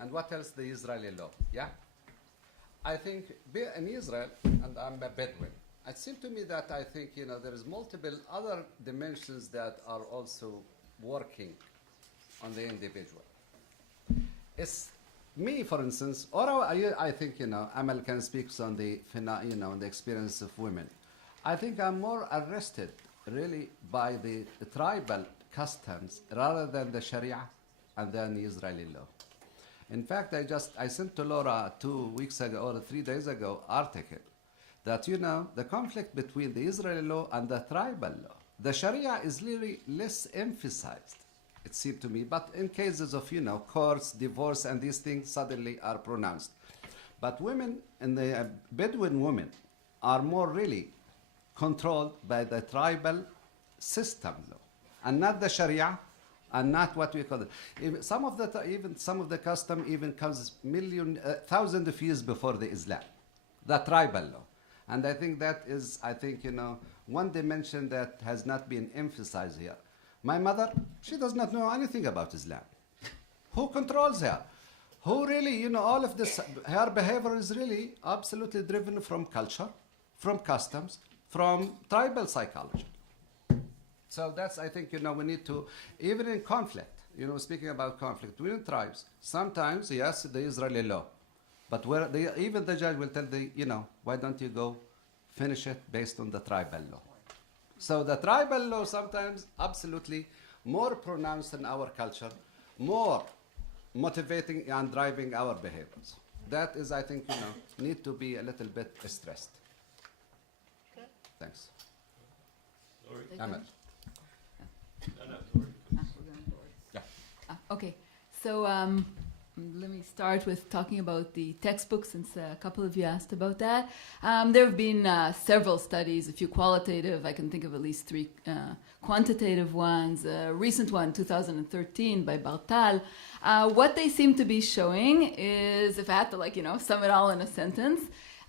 and what else the Israeli law. Yeah? I think in Israel, and I'm a Bedouin, it seems to me that I think, there is multiple other dimensions that are also working on the individual. It's me, for instance, or I think, Amal can speak on the, on the experience of women. I think I'm more arrested, really, by the tribal customs rather than the Sharia and then the Israeli law. In fact, I sent to Laura 2 weeks ago or 3 days ago article that, the conflict between the Israeli law and the tribal law. The Sharia is really less emphasized, it seemed to me, but in cases of, courts, divorce, and these things suddenly are pronounced. But women, and the Bedouin women, are more really controlled by the tribal system law, and not the Sharia, and not what we call it. Even some of the custom even comes thousands of years before the Islam, the tribal law. And I think that is, one dimension that has not been emphasized here. My mother, she does not know anything about Islam. Who controls her? Who really, all of this, her behavior is really absolutely driven from culture, from customs, from tribal psychology. So that's, I think, we need to, even in conflict, speaking about conflict within tribes, sometimes, yes, the Israeli law, but where even the judge will tell why don't you go finish it based on the tribal law? So the tribal law sometimes absolutely more pronounced in our culture, more motivating and driving our behaviors. That is, I think, need to be a little bit stressed. Okay. Thanks. Amal. Okay, so let me start with talking about the textbooks, since a couple of you asked about that. There have been several studies, a few qualitative, I can think of at least 3 quantitative ones. A recent one, 2013, by Bartal. What they seem to be showing is, if I had to sum it all in a sentence,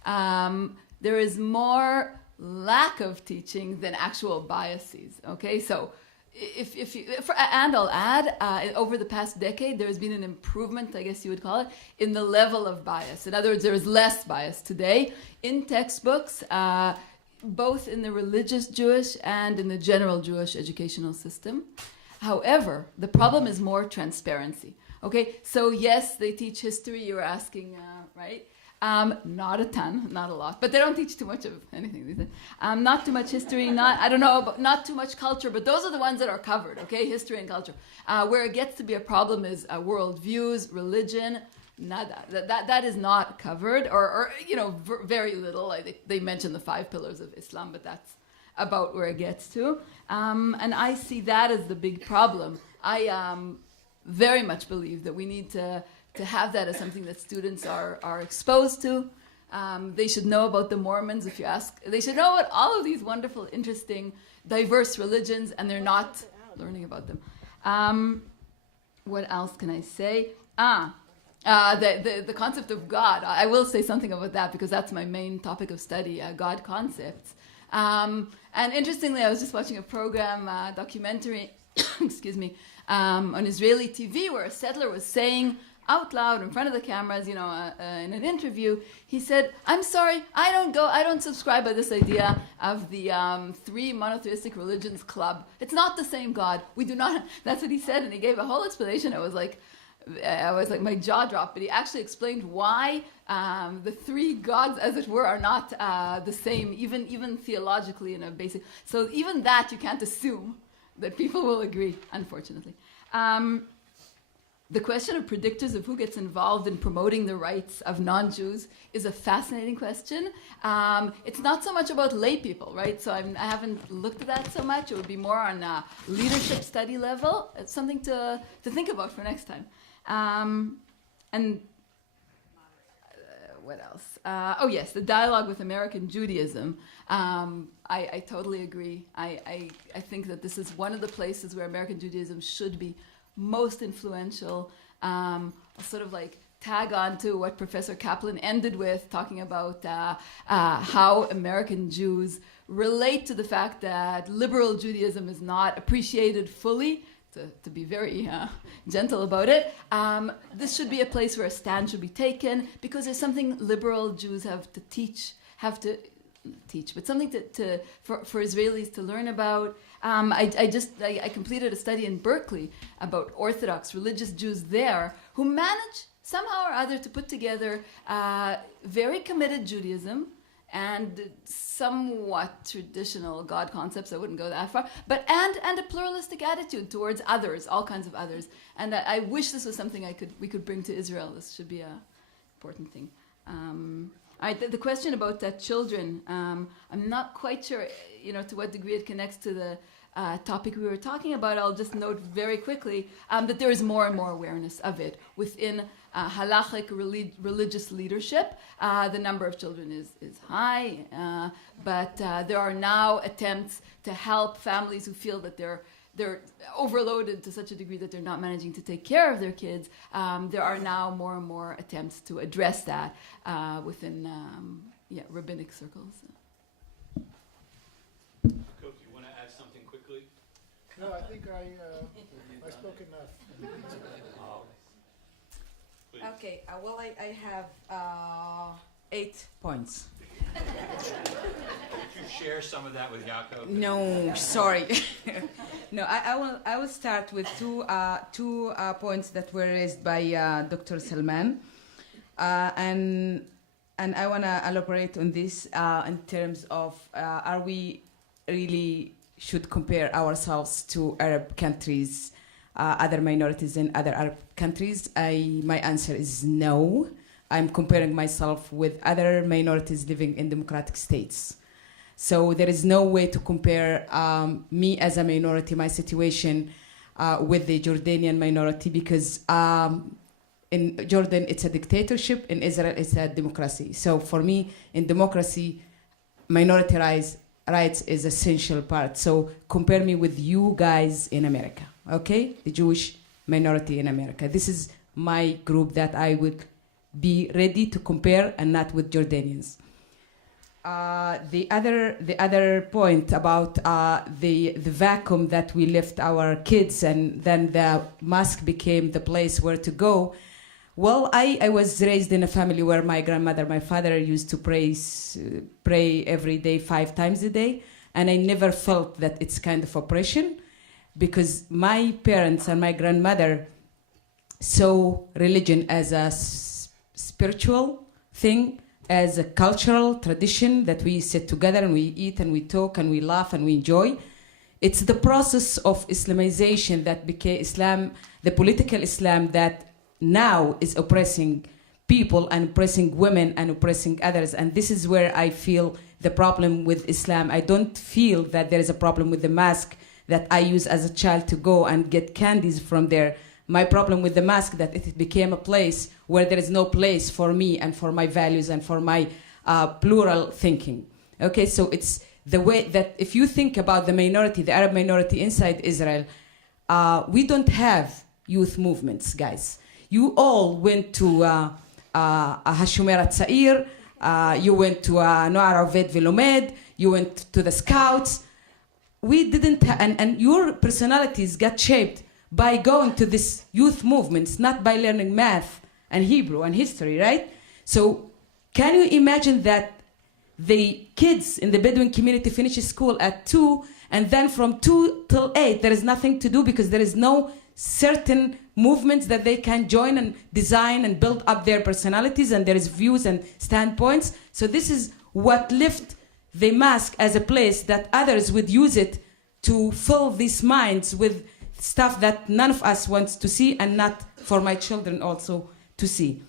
there is more lack of teaching than actual biases. Okay, so and I'll add, over the past decade, there has been an improvement, I guess you would call it, in the level of bias. In other words, there is less bias today in textbooks, both in the religious Jewish and in the general Jewish educational system. However, the problem is more transparency. Okay, so yes, they teach history, you were asking, right? Not a ton, not a lot, but they don't teach too much of anything. Not too much history, not too much culture, but those are the ones that are covered, okay? History and culture. Where it gets to be a problem is worldviews, religion, nada. That is not covered, or very little. They mention the 5 pillars of Islam, but that's about where it gets to. And I see that as the big problem. I very much believe that we need to have that as something that students are exposed to. They should know about the Mormons, if you ask. They should know about all of these wonderful, interesting, diverse religions, and they're not learning about them. What else can I say? The concept of God. I will say something about that because that's my main topic of study, God concepts. And interestingly, I was just watching a program, documentary, excuse me, on Israeli TV, where a settler was saying out loud in front of the cameras, in an interview, he said, "I'm sorry, I don't subscribe by this idea of the 3 monotheistic religions club. It's not the same God. We do not." That's what he said, and he gave a whole explanation. I was like, my jaw dropped. But he actually explained why the 3 gods, as it were, are not the same, even theologically in a basic. So even that you can't assume that people will agree, unfortunately. The question of predictors of who gets involved in promoting the rights of non-Jews is a fascinating question. It's not so much about lay people, right? So I haven't looked at that so much. It would be more on a leadership study level. It's something to think about for next time. And what else? Oh yes, the dialogue with American Judaism. I totally agree. I think that this is one of the places where American Judaism should be most influential, sort of like tag on to what Professor Kaplan ended with, talking about how American Jews relate to the fact that liberal Judaism is not appreciated fully, to be very gentle about it. This should be a place where a stand should be taken, because there's something liberal Jews have to teach, but something for Israelis to learn about. I completed a study in Berkeley about Orthodox religious Jews there who manage somehow or other to put together very committed Judaism and somewhat traditional God concepts. I wouldn't go that far, but and a pluralistic attitude towards others, all kinds of others. And I wish this was something we could bring to Israel. This should be an important thing. The question about children, I'm not quite sure, to what degree it connects to the topic we were talking about. I'll just note very quickly that there is more and more awareness of it within halachic religious leadership. The number of children is high, but there are now attempts to help families who feel that they're overloaded to such a degree that they're not managing to take care of their kids. There are now more and more attempts to address that within rabbinic circles. Coach, you want to add something quickly? No, I think I spoke enough. Okay, well, I have 8 points. Could you share some of that with Yaakov? No, sorry. No, I will start with two points that were raised by Dr. Salman, and I want to elaborate on this in terms of are we really should compare ourselves to Arab countries, other minorities in other Arab countries? My answer is no. I'm comparing myself with other minorities living in democratic states. So there is no way to compare me as a minority, my situation, with the Jordanian minority, because in Jordan it's a dictatorship, in Israel it's a democracy. So for me, in democracy, minority rights is essential part. So compare me with you guys in America, okay? The Jewish minority in America. This is my group that I would be ready to compare, and not with Jordanians. The other point about the vacuum that we left our kids, and then the mosque became the place where to go. Well, I was raised in a family where my grandmother, my father used to pray every day, 5 times a day, and I never felt that it's kind of oppression, because my parents and my grandmother saw religion as a spiritual thing, as a cultural tradition that we sit together and we eat and we talk and we laugh and we enjoy. It's the process of Islamization that became Islam, the political Islam that now is oppressing people and oppressing women and oppressing others. And this is where I feel the problem with Islam. I don't feel that there is a problem with the mosque that I use as a child to go and get candies from there. My problem with the mosque that it became a place where there is no place for me and for my values and for my plural thinking. Okay, so it's the way that if you think about the minority, the Arab minority inside Israel, we don't have youth movements, guys. You all went to Hashomer Tzair, you went to Noar Oved Velomed, you went to the Scouts. We didn't, and your personalities got shaped by going to these youth movements, not by learning math and Hebrew and history, right? So can you imagine that the kids in the Bedouin community finish school at 2, and then from 2 till 8, there is nothing to do because there is no certain movements that they can join and design and build up their personalities, and there is views and standpoints. So this is what left the mosque as a place that others would use it to fill these minds with stuff that none of us wants to see, and not for my children also to see.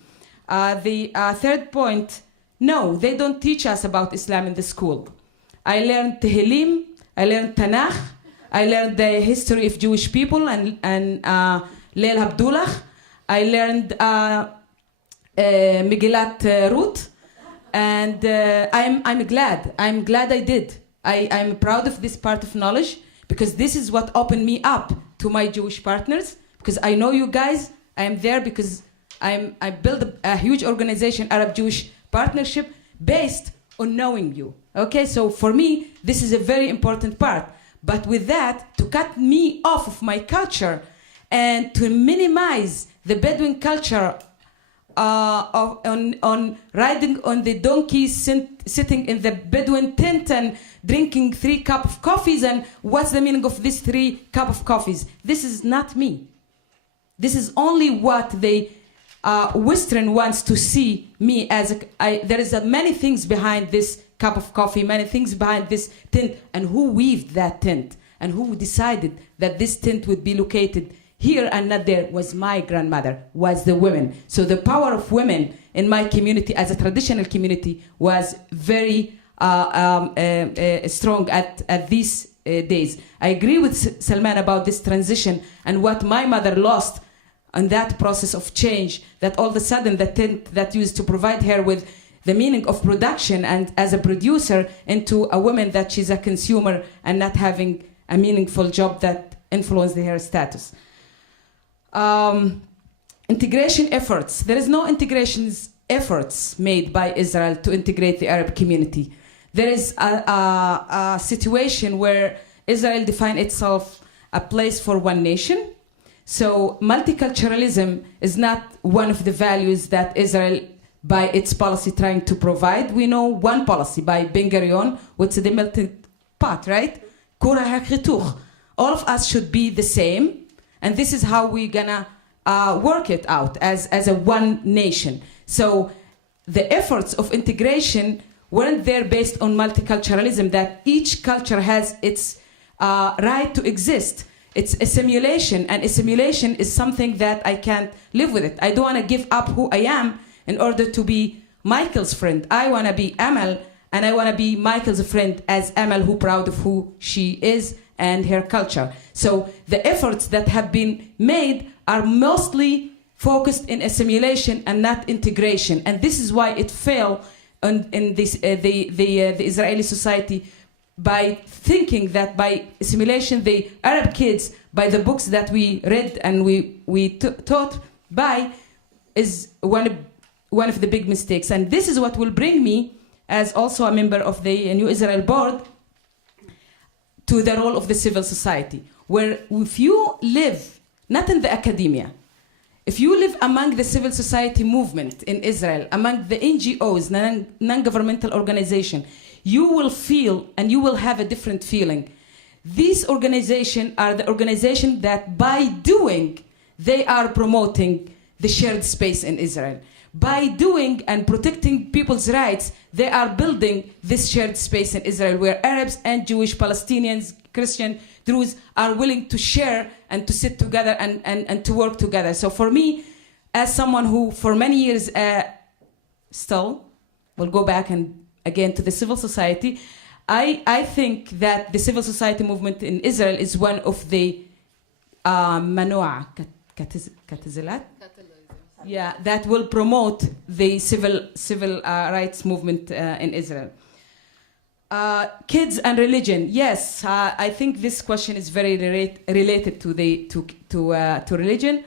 The third point, no, they don't teach us about Islam in the school. I learned Tehillim, I learned Tanakh, I learned the history of Jewish people and Leil Abdullah. I learned Megillat Ruth, and I'm glad I did. I'm proud of this part of knowledge, because this is what opened me up to my Jewish partners, because I know you guys. I am there because I built a huge organization, Arab-Jewish Partnership, based on knowing you. Okay, so for me, this is a very important part. But with that, to cut me off of my culture and to minimize the Bedouin culture on riding on the donkey, sitting in the Bedouin tent and drinking 3 cups of coffees, and what's the meaning of these 3 cups of coffees? This is not me. This is only what the Western wants to see me as. There is many things behind this cup of coffee, many things behind this tent, and who weaved that tent, and who decided that this tent would be located here and not there was my grandmother, was the women. So the power of women in my community, as a traditional community, was very strong at these days. I agree with Salman about this transition and what my mother lost in that process of change, that all of a sudden the tent that used to provide her with the meaning of production and as a producer into a woman that she's a consumer and not having a meaningful job that influenced her status. Integration efforts. There is no integration efforts made by Israel to integrate the Arab community. There is a situation where Israel defined itself a place for one nation. So multiculturalism is not one of the values that Israel, by its policy, trying to provide. We know one policy by Ben Gurion, which is the melting pot, right? All of us should be the same. And this is how we're gonna work it out as a one nation. So the efforts of integration weren't there based on multiculturalism, that each culture has its right to exist. It's a simulation, and a simulation is something that I can't live with it. I don't want to give up who I am in order to be Michael's friend. I want to be Amal, and I want to be Michael's friend as Amal, who proud of who she is and her culture. So the efforts that have been made are mostly focused in assimilation and not integration. And this is why it fell in this, the Israeli society, by thinking that by assimilation, the Arab kids, by the books that we read and we taught by, is one of the big mistakes. And this is what will bring me, as also a member of the New Israel Board, to the role of the civil society, where if you live, not in the academia, if you live among the civil society movement in Israel, among the NGOs, non-governmental organizations, you will feel and you will have a different feeling. These organizations are the organizations that by doing, they are promoting the shared space in Israel. By doing and protecting people's rights, they are building this shared space in Israel where Arabs and Jewish, Palestinians, Christian, Druze are willing to share and to sit together and to work together. So for me, as someone who for many years still will go back and again to the civil society, I think that the civil society movement in Israel is one of the manoa, that will promote the civil rights movement in Israel. Kids and religion. Yes, I think this question is very related to religion.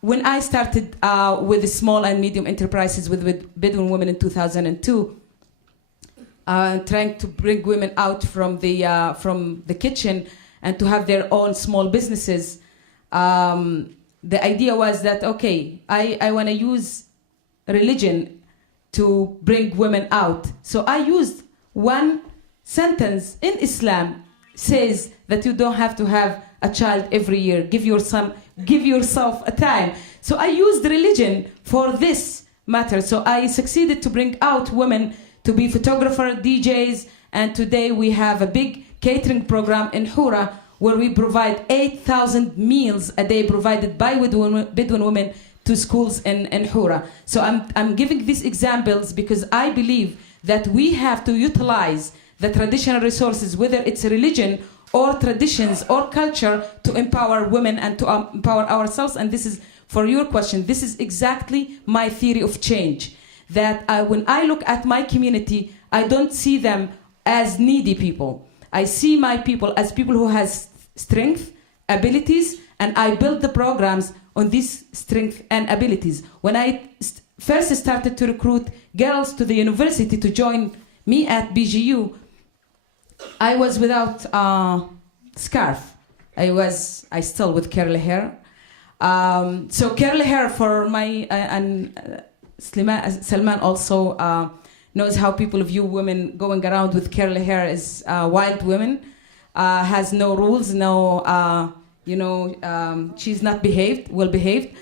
When I started with the small and medium enterprises with Bedouin women in 2002, trying to bring women out from the kitchen and to have their own small businesses. The idea was that, okay, I want to use religion to bring women out. So I used one sentence in Islam says that you don't have to have a child every year. Give yourself a time. So I used religion for this matter. So I succeeded to bring out women to be photographers, DJs, and today we have a big catering program in Hura where we provide 8,000 meals a day provided by Bedouin women to schools in Hura. So I'm giving these examples because I believe that we have to utilize the traditional resources, whether it's religion or traditions or culture, to empower women and to empower ourselves. And this is, for your question, this is exactly my theory of change. That when I look at my community, I don't see them as needy people. I see my people as people who has strength, abilities, and I build the programs on these strengths and abilities. When I first started to recruit girls to the university to join me at BGU, I was without scarf. I still with curly hair. So curly hair for my, Salman also knows how people view women going around with curly hair as wild women, has no rules, no, she's not well behaved.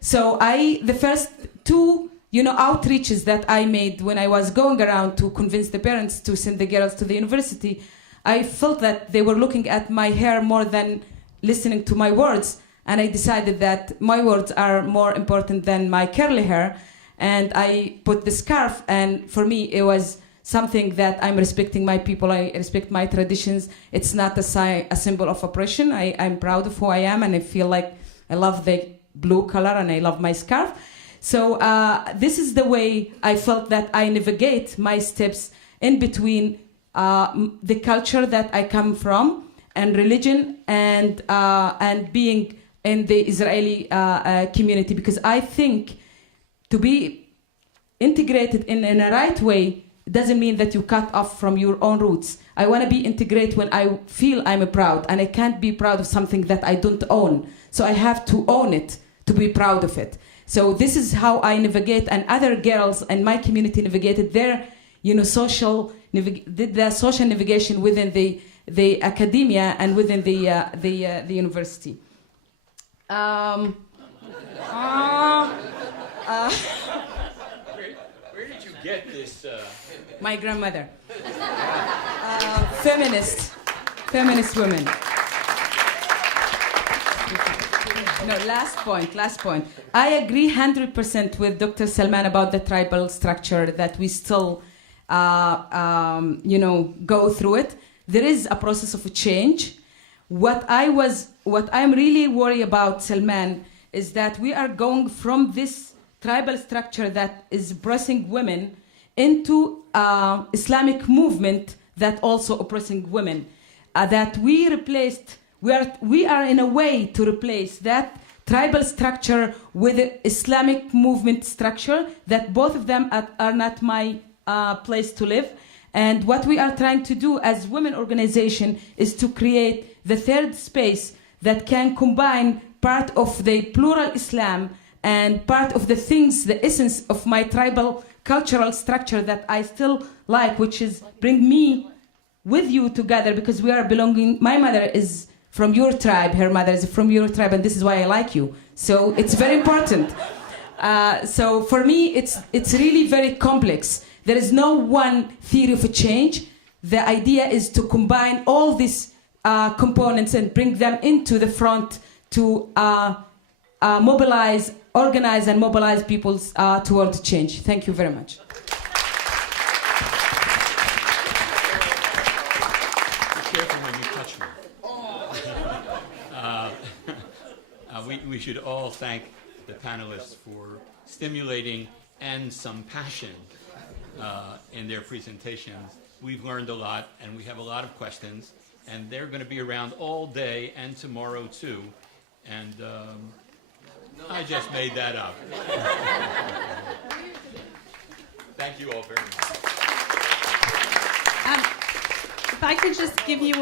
So the first two, outreaches that I made when I was going around to convince the parents to send the girls to the university, I felt that they were looking at my hair more than listening to my words. And I decided that my words are more important than my curly hair. And I put the scarf, and for me, it was something that I'm respecting my people, I respect my traditions. It's not a symbol of oppression. I'm proud of who I am, and I feel like I love the blue color, and I love my scarf. So this is the way I felt that I navigate my steps in between the culture that I come from, and religion, and being in the Israeli community, because I think to be integrated in a right way doesn't mean that you cut off from your own roots. I want to be integrated when I feel I'm proud, and I can't be proud of something that I don't own. So I have to own it to be proud of it. So this is how I navigate, and other girls in my community navigated their, social navigation within the academia and within the university. Where did you get this? My grandmother. Feminist women. No, last point. I agree 100% with Dr. Salman about the tribal structure, that we still, go through it. There is a process of a change. What I'm really worried about, Salman, is that we are going from this tribal structure that is oppressing women into Islamic movement that also oppressing women. That we are in a way to replace that tribal structure with the Islamic movement structure, that both of them are not my place to live. And what we are trying to do as women organization is to create the third space that can combine part of the plural Islam and part of the things, the essence of my tribal cultural structure that I still like, which is bring me with you together, because we are belonging. My mother is from your tribe, her mother is from your tribe, and this is why I like you. So it's very important. So for me, it's really very complex. There is no one theory of a change. The idea is to combine all these components and bring them into the front to organize and mobilize people towards change. Thank you very much. Be careful when you touch me. We should all thank the panelists for stimulating and some passion in their presentations. We've learned a lot, and we have a lot of questions, and they're going to be around all day and tomorrow too. And I just made that up. Thank you all very much. If I could just give you a